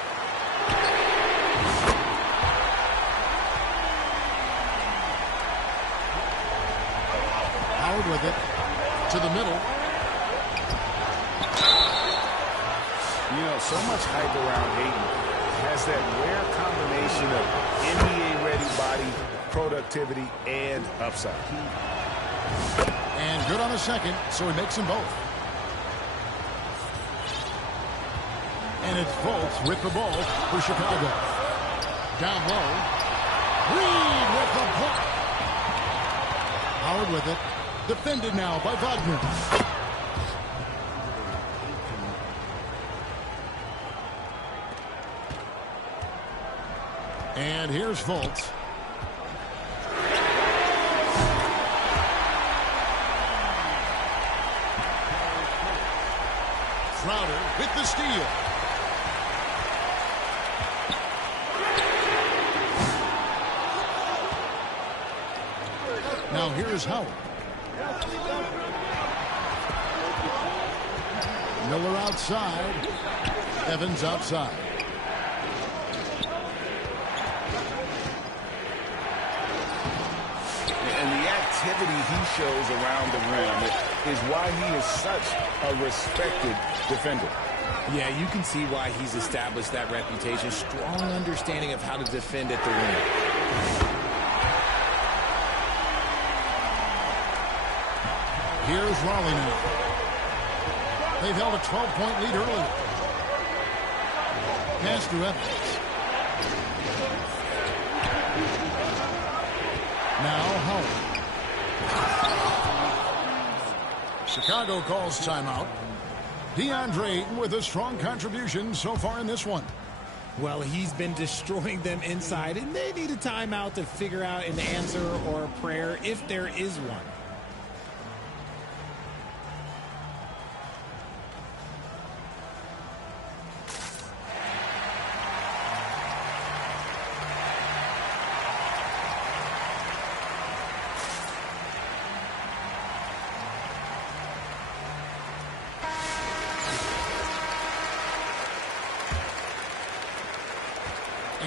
Howard with it. To the middle. You know, so much hype around Hayden. Has that rare combination of NBA-ready body, productivity, and upside. And good on the second, so he makes them both. And it's Fultz with the ball for Chicago. Down low. Reed with the block. Howard with it. Defended now by Wagner. And here's Fultz. Crowder with the steal. Now here's Howard. Miller outside. Evans outside. And the activity he shows around the rim is why he is such a respected defender. Yeah, you can see why he's established that reputation. Strong understanding of how to defend at the rim. Here's Raleigh now. They've held a 12-point lead earlier. Pass to Evans. Now Howard. Chicago calls timeout. DeAndre Ayton with a strong contribution so far in this one. Well, he's been destroying them inside, and they need a timeout to figure out an answer or a prayer if there is one.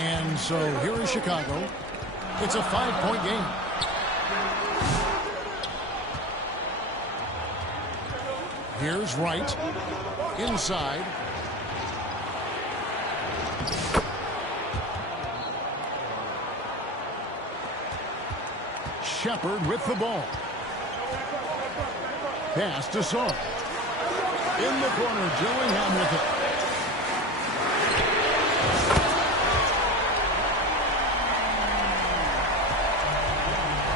And so here is Chicago. It's a 5-point game. Here's Wright. Inside. Shepard with the ball. Pass to Saw. In the corner, Gillingham with it.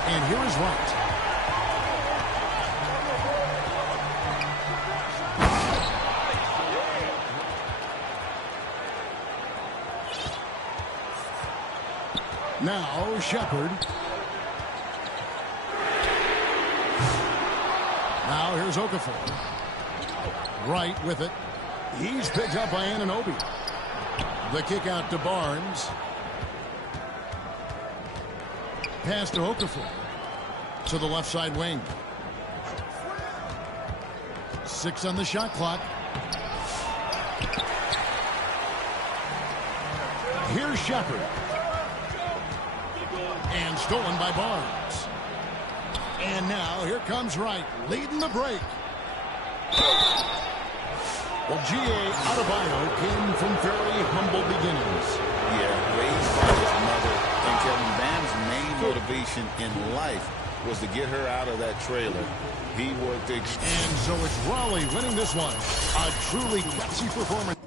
And here is Wright. Now Shepard. Now here's Okafor. Wright with it. He's picked up by Anunoby. The kick out to Barnes. Pass to Okafor. To the left side wing. 6 on the shot clock. Here's Shepard. And stolen by Barnes. And now here comes Wright, leading the break. Well, G.A. Adebayo came from fairly humble beginnings. Yeah, raised by his mother. And Kevin Bam's main motivation in life was to get her out of that trailer. He worked And so it's Raleigh winning this one. A truly gutsy performance.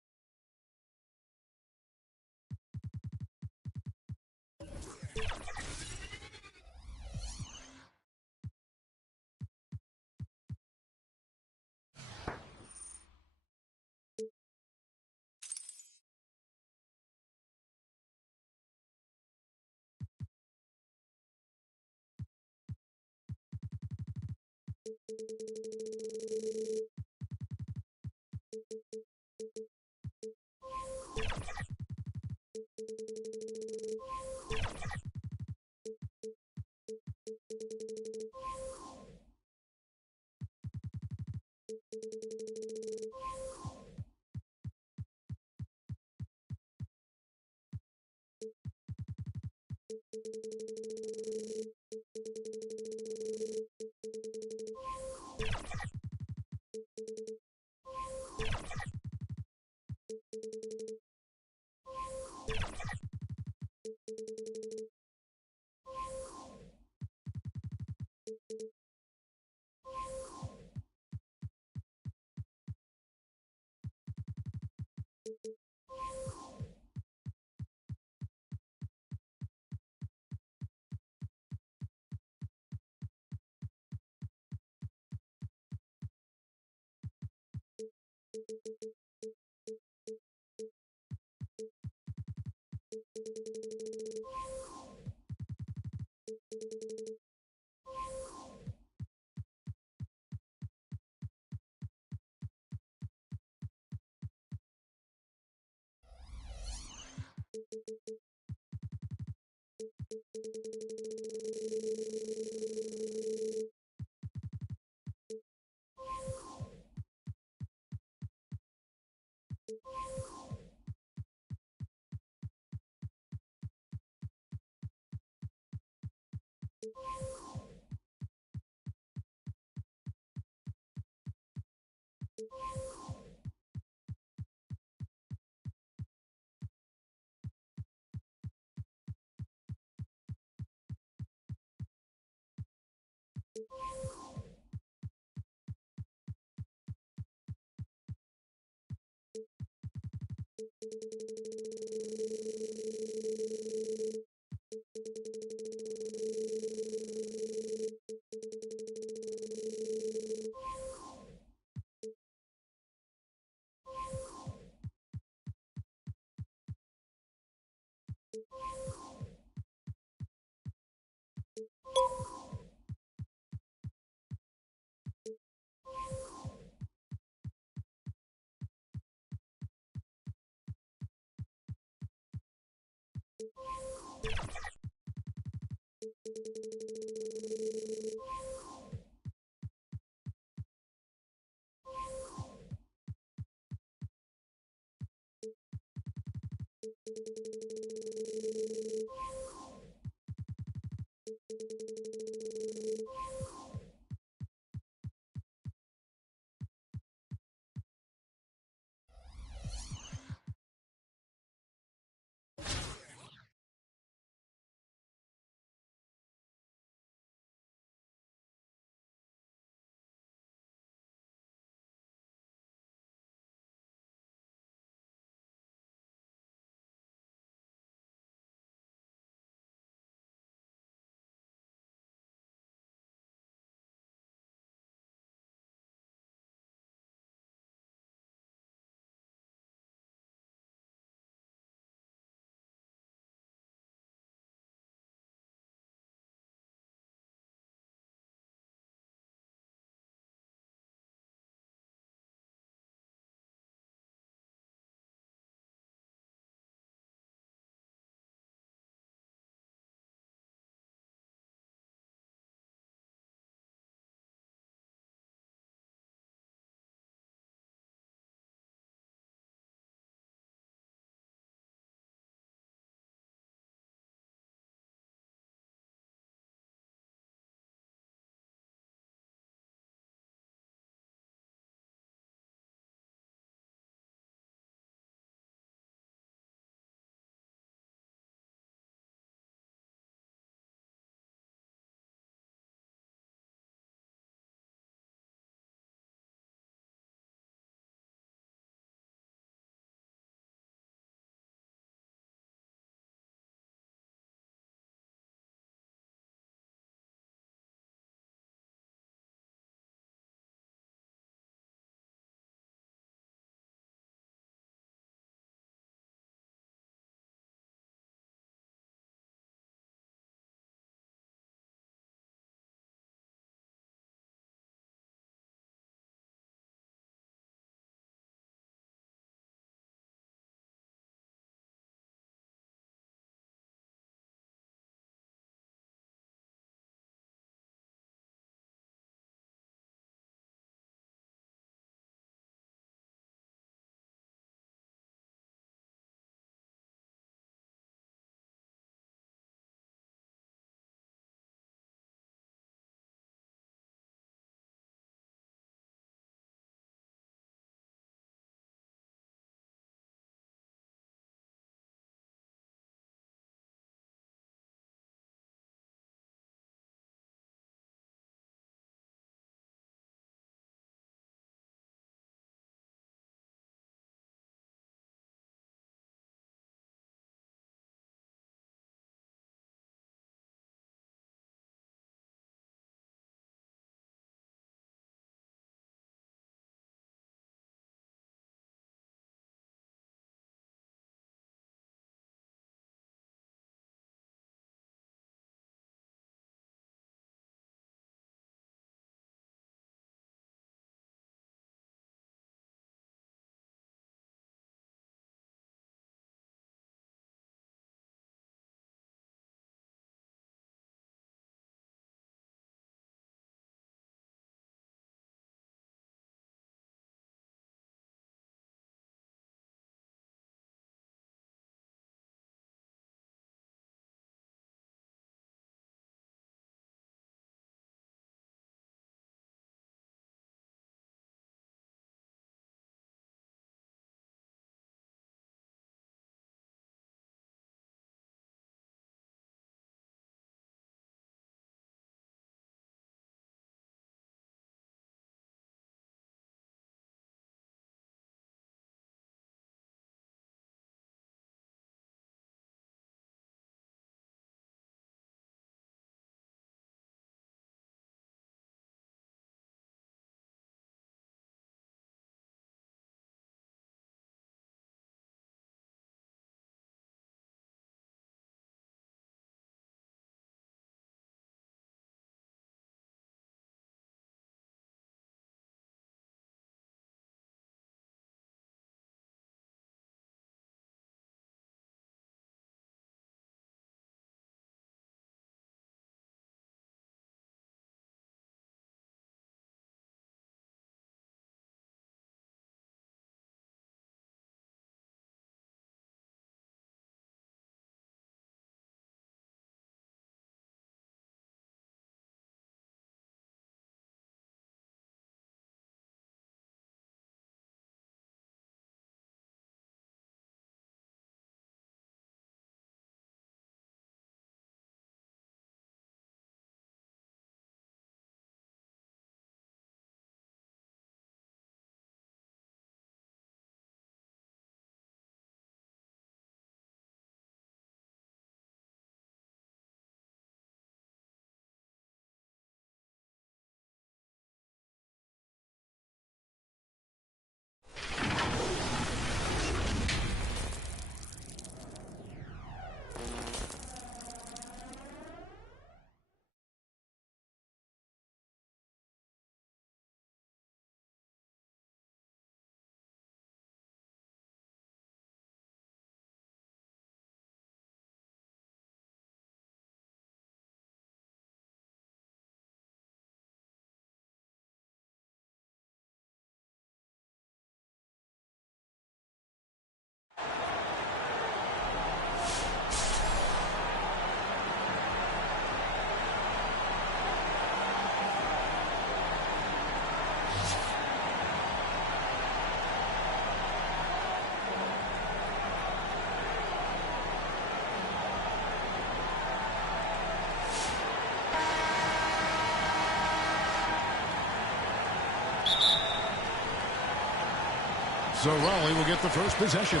So Raleigh will get the first possession.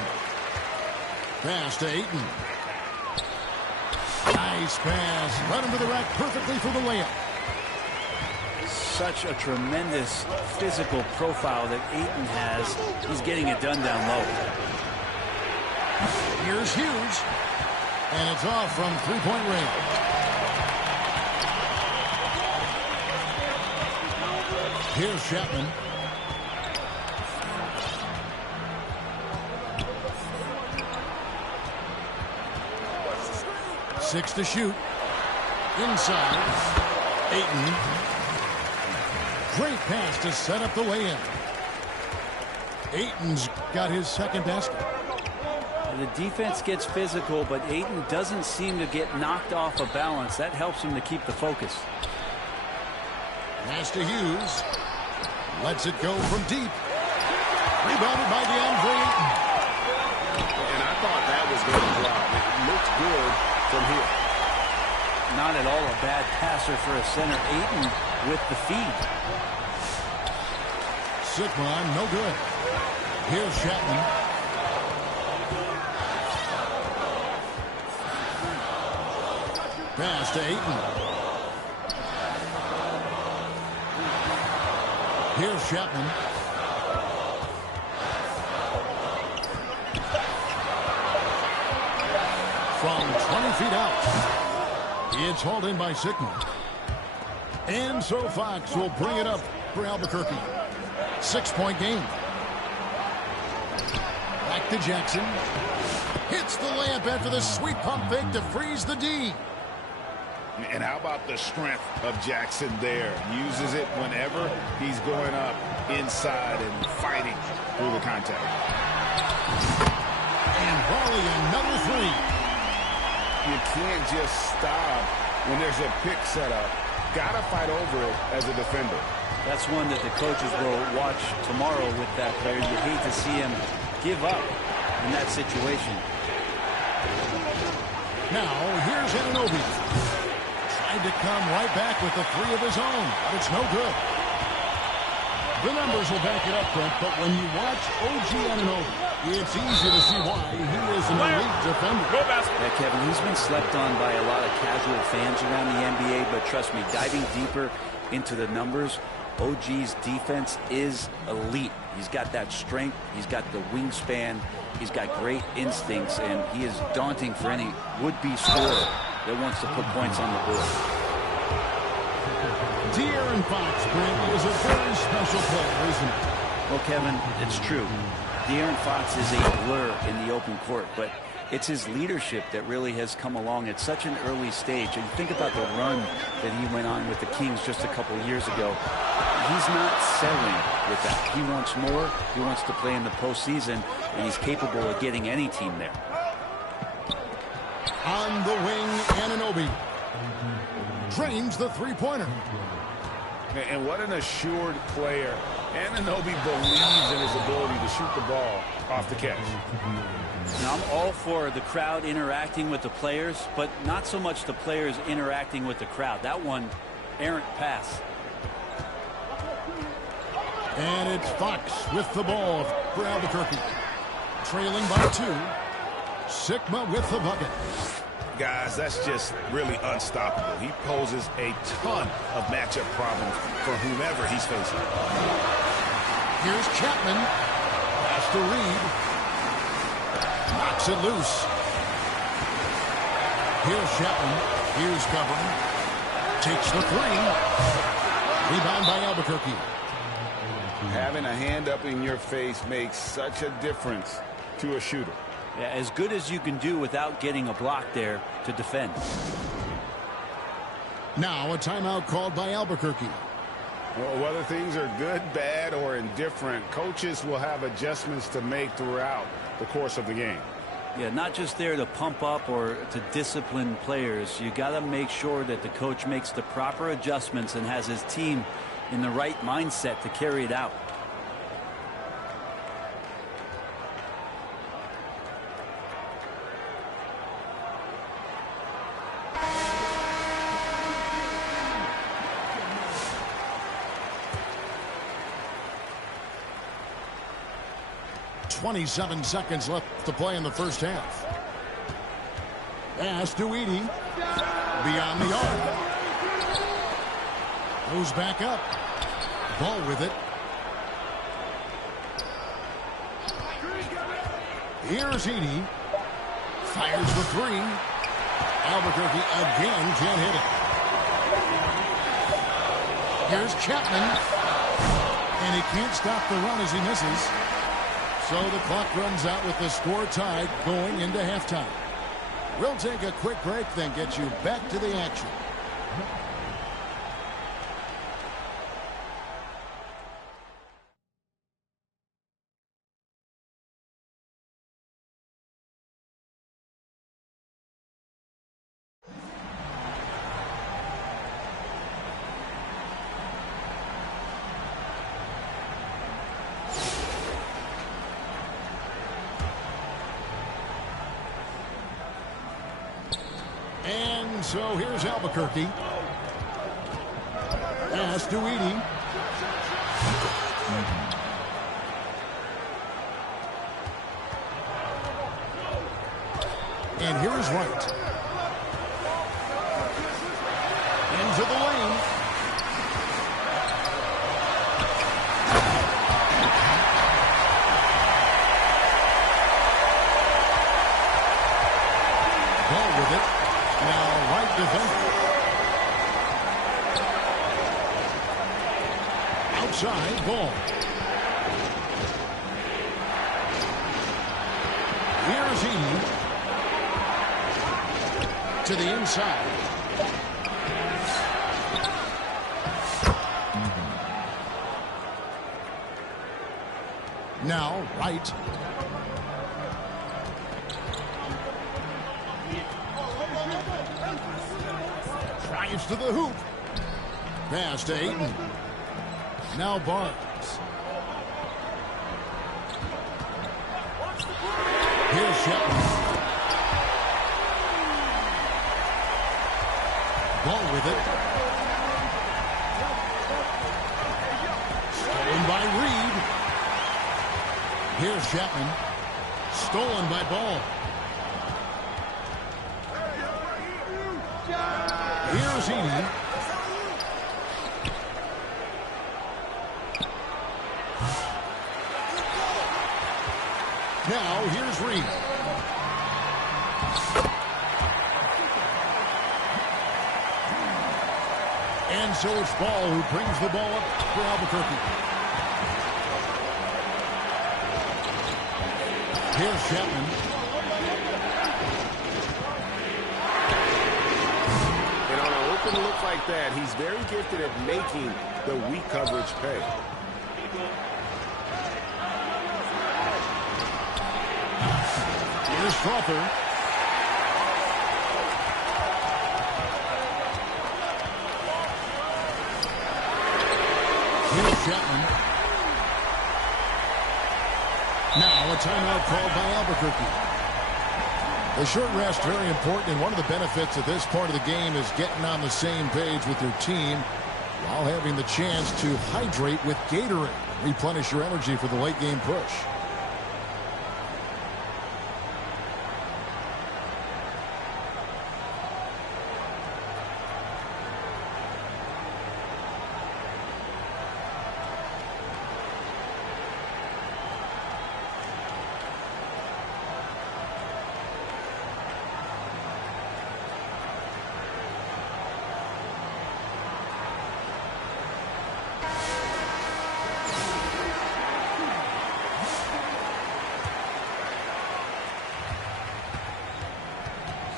Pass to Ayton. Nice pass. Right into the rack perfectly for the layup. Such a tremendous physical profile that Ayton has. He's getting it done down low. Here's Hughes. And it's off from three-point range. Here's Chapman. Six to shoot. Inside. Ayton. Great pass to set up the lay-in. Ayton's got his second basket. The defense gets physical, but Ayton doesn't seem to get knocked off of balance. That helps him to keep the focus. Pass to Hughes. Lets it go from deep. Rebounded by DeAndre Ayton. And I thought that was going to drop. It looked good from here. Not at all a bad passer for a center. Ayton with the feed. Sigma, no good. Here's Chapman. Pass to Ayton. Here's Chapman. From 20 feet out. It's hauled in by Sigma. And so Fox will bring it up for Albuquerque. 6-point game. Back to Jackson. Hits the layup after the sweet pump fake to freeze the D. And how about the strength of Jackson there? Uses it whenever he's going up inside and fighting through the contact. And Raleigh another three. You can't just stop when there's a pick set up. Got to fight over it as a defender. That's one that the coaches will watch tomorrow with that player. You hate to see him give up in that situation. Now, here's Anunoby. Tried to come right back with the three of his own, but it's no good. The numbers will back it up, Brent, but when you watch OG Anunoby, it's easy to see why he is an elite defender. Yeah, Kevin, he's been slept on by a lot of casual fans around the NBA, but trust me, diving deeper into the numbers, OG's defense is elite. He's got that strength, he's got the wingspan, he's got great instincts, and he is daunting for any would-be scorer that wants to put points on the board. De'Aaron Fox, Brent, is a very special player, isn't it? Well, Kevin, it's true. De'Aaron Fox is a blur in the open court, but it's his leadership that really has come along at such an early stage. And think about the run that he went on with the Kings just a couple of years ago. He's not settling with that. He wants more. He wants to play in the postseason, and he's capable of getting any team there. On the wing, Anunoby drains the three-pointer. And what an assured player. Anunoby believes in his ability to shoot the ball off the catch. Now, I'm all for the crowd interacting with the players, but not so much the players interacting with the crowd. That one, errant pass. And it's Fox with the ball for Albuquerque. Trailing by 2. Sigma with the bucket. Guys, that's just really unstoppable. He poses a ton of matchup problems for whomever he's facing. Here's Chapman. Pass to Reed. Knocks it loose. Here's Chapman. Here's covering. Takes the three. Rebound by Albuquerque. Having a hand up in your face makes such a difference to a shooter. Yeah, as good as you can do without getting a block there to defend. Now a timeout called by Albuquerque. Well, whether things are good, bad, or indifferent, coaches will have adjustments to make throughout the course of the game. Yeah, not just there to pump up or to discipline players. You got to make sure that the coach makes the proper adjustments and has his team in the right mindset to carry it out. 27 seconds left to play in the first half. Pass to Edie. Beyond the arc. Goes back up. Ball with it. Here's Edie. Fires the three. Albuquerque again can't hit it. Here's Chapman. And he can't stop the run as he misses. So the clock runs out with the score tied going into halftime. We'll take a quick break, then get you back to the action. And so here's Albuquerque. Pass to Edie. And here's Wright. Into the lane. Ball with it. Now right defender. Outside ball. Here's Edie. To the inside. Now Wright. Drives to the hoop. Pass to Ayton. Now Barnes. Here's Shelton. Ball with it. Stolen by Reed. Here's Chapman. Stolen by Ball. Here's Edie. Now here's Reed. And so it's Ball who brings the ball up for Albuquerque. Here's Chapman. And on an open look like that, he's very gifted at making the weak coverage pay. Here's Crawford. Here's Chapman. Now a timeout called by Albuquerque. The short rest very important, and one of the benefits of this part of the game is getting on the same page with your team while having the chance to hydrate with Gatorade. Replenish your energy for the late game push.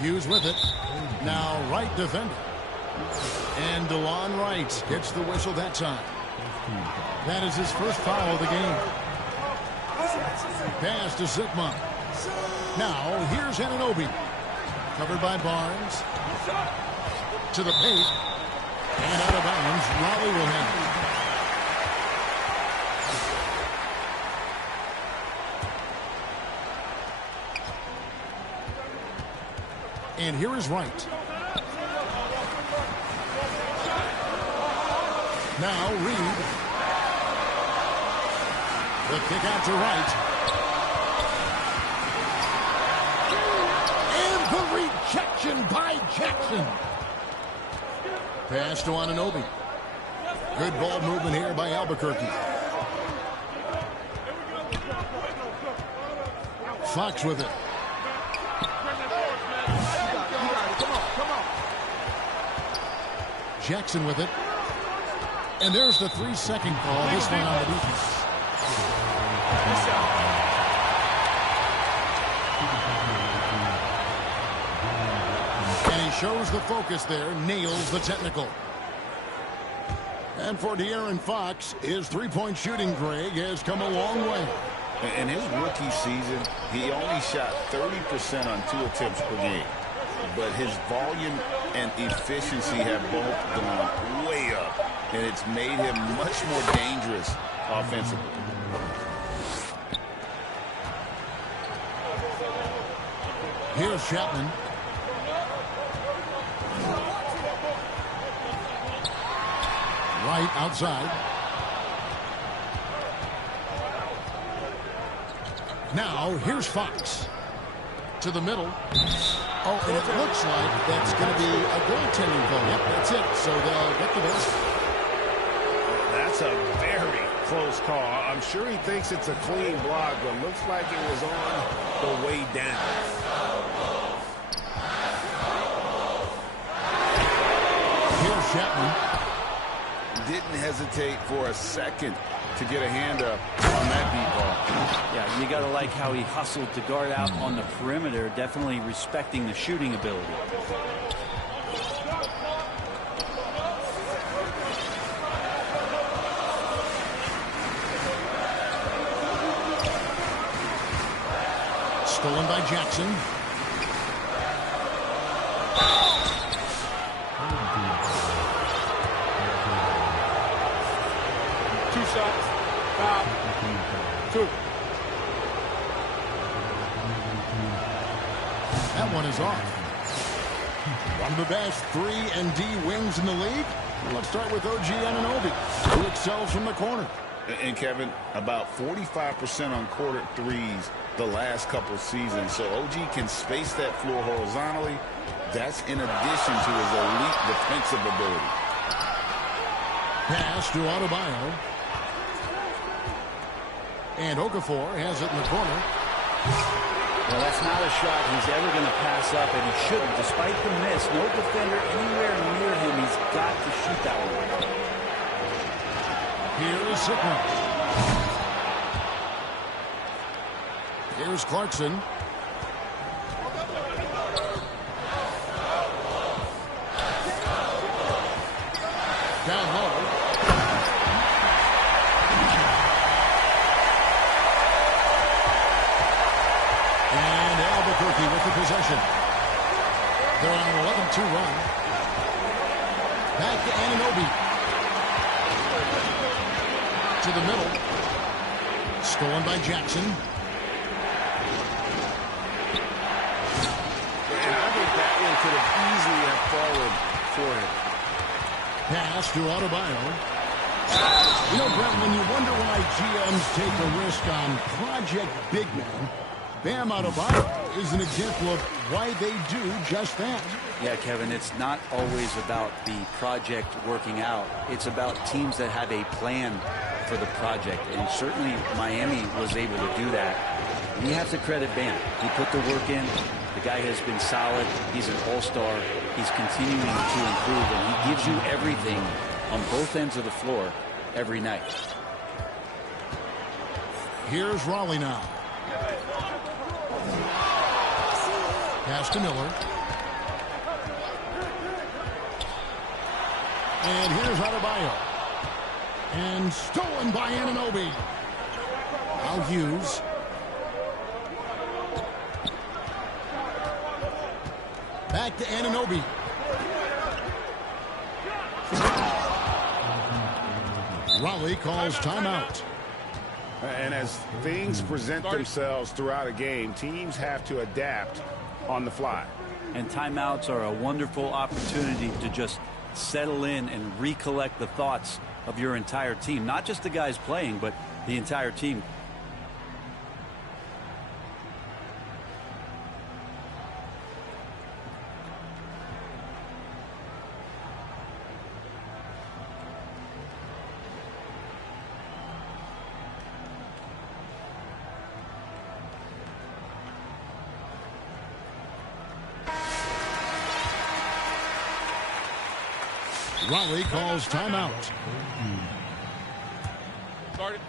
Hughes with it. Now Wright defending. And DeLon Wright gets the whistle that time. That is his first foul of the game. Pass to Sigma. Now here's Anunoby. Covered by Barnes. To the paint. And out of bounds. Raleigh will have it. And here is Wright. Now Reed. The kick out to Wright. Jackson. Pass to Anunoby. Good ball movement here by Albuquerque. Fox with it. Jackson with it. And there's the 3-second call. This one on the defense. And he shows the focus there. Nails the technical. And for De'Aaron Fox, his three-point shooting, Greg, has come a long way. In his rookie season, he only shot 30% on 2 attempts per game. But his volume and efficiency have both gone way up. And it's made him much more dangerous offensively. Here's Chapman. Right outside. Now, here's Fox. To the middle. Oh, and it looks like that's going to be a goaltending call. Yep, that's it. So they'll get the best. That's a very close call. I'm sure he thinks it's a clean block, but looks like it was on the way down. Here's Chapman. Didn't hesitate for a second to get a hand up on that deep ball. Yeah, you got to like how he hustled to guard out on the perimeter, definitely respecting the shooting ability. Stolen by Jackson. Shots. Foul. 2. That one is off. One of the best 3-and-D wings in the league. Let's start with OG Anunoby, who excels from the corner. And Kevin, about 45% on quarter threes the last couple seasons. So OG can space that floor horizontally. That's in addition to his elite defensive ability. Pass to Adebayo. And Okafor has it in the corner. Well, that's not a shot he's ever going to pass up, and he shouldn't. Despite the miss, no defender anywhere near him. He's got to shoot that one. Here is Sigma. Here's Clarkson. Down low. And Albuquerque with the possession. They're on an 11-2 run. Back to Anunoby. To the middle. Stolen by Jackson. And I think that one could have easily have fallen for him. Pass to Adebayo. You know, Brent, when you wonder why GMs take a risk on Project Big Man, Bam Adebayo is an example of why they do just that. Yeah, Kevin, it's not always about the project working out. It's about teams that have a plan for the project, and certainly Miami was able to do that. And you have to credit Bam. He put the work in. The guy has been solid. He's an all-star. He's continuing to improve, and he gives you everything on both ends of the floor every night. Here's Raleigh now. Pass to Miller. And here's Adebayo. And stolen by Anunoby. Now Hughes. Back to Anunoby. Raleigh calls timeout. And as things present themselves throughout a game, teams have to adapt on the fly. And timeouts are a wonderful opportunity to just settle in and recollect the thoughts of your entire team. Not just the guys playing, but the entire team. Raleigh calls timeout. Start it.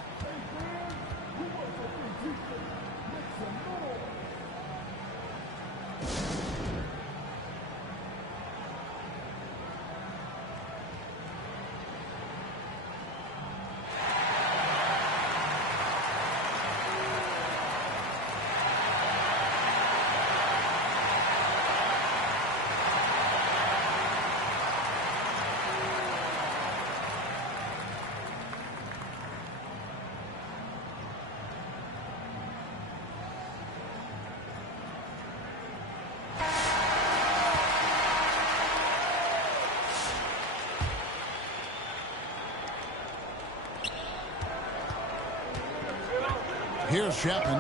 Here's Chapman.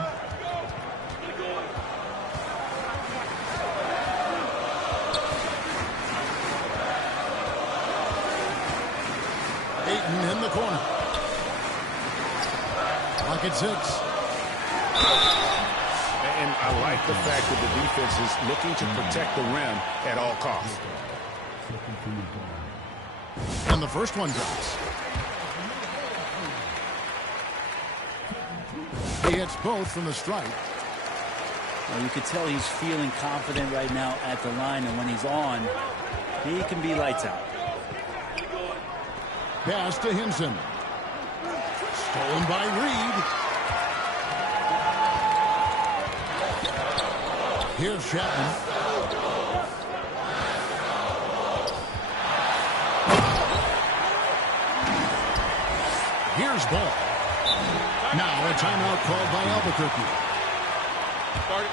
Ayton in the corner. Lock at 6. And I like the fact that the defense is looking to protect the rim at all costs. And the first one drops. He hits both from the stripe. Well, you could tell he's feeling confident right now at the line, and when he's on, he can be lights out. Pass to Hinson. Stolen by Reed. Here's Chapman. Here's Ball. Now a timeout called by Albuquerque. Start it.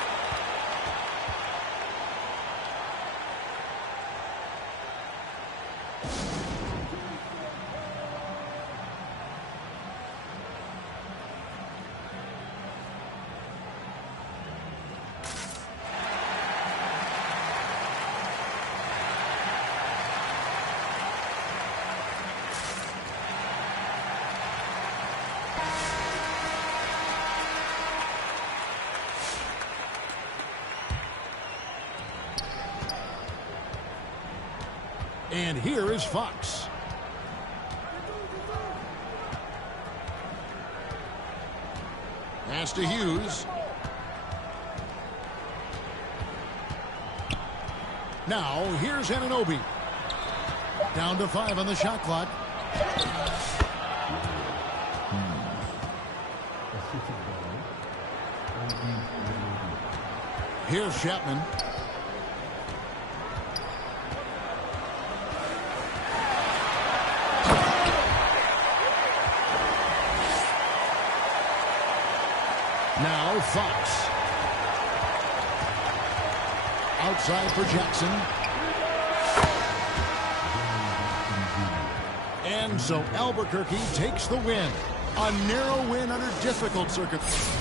And here is Fox. Pass to Hughes. Now here's Anunoby. Down to 5 on the shot clock. Here's Chapman. Now Fox. Outside for Jackson. And so Albuquerque takes the win. A narrow win under difficult circumstances.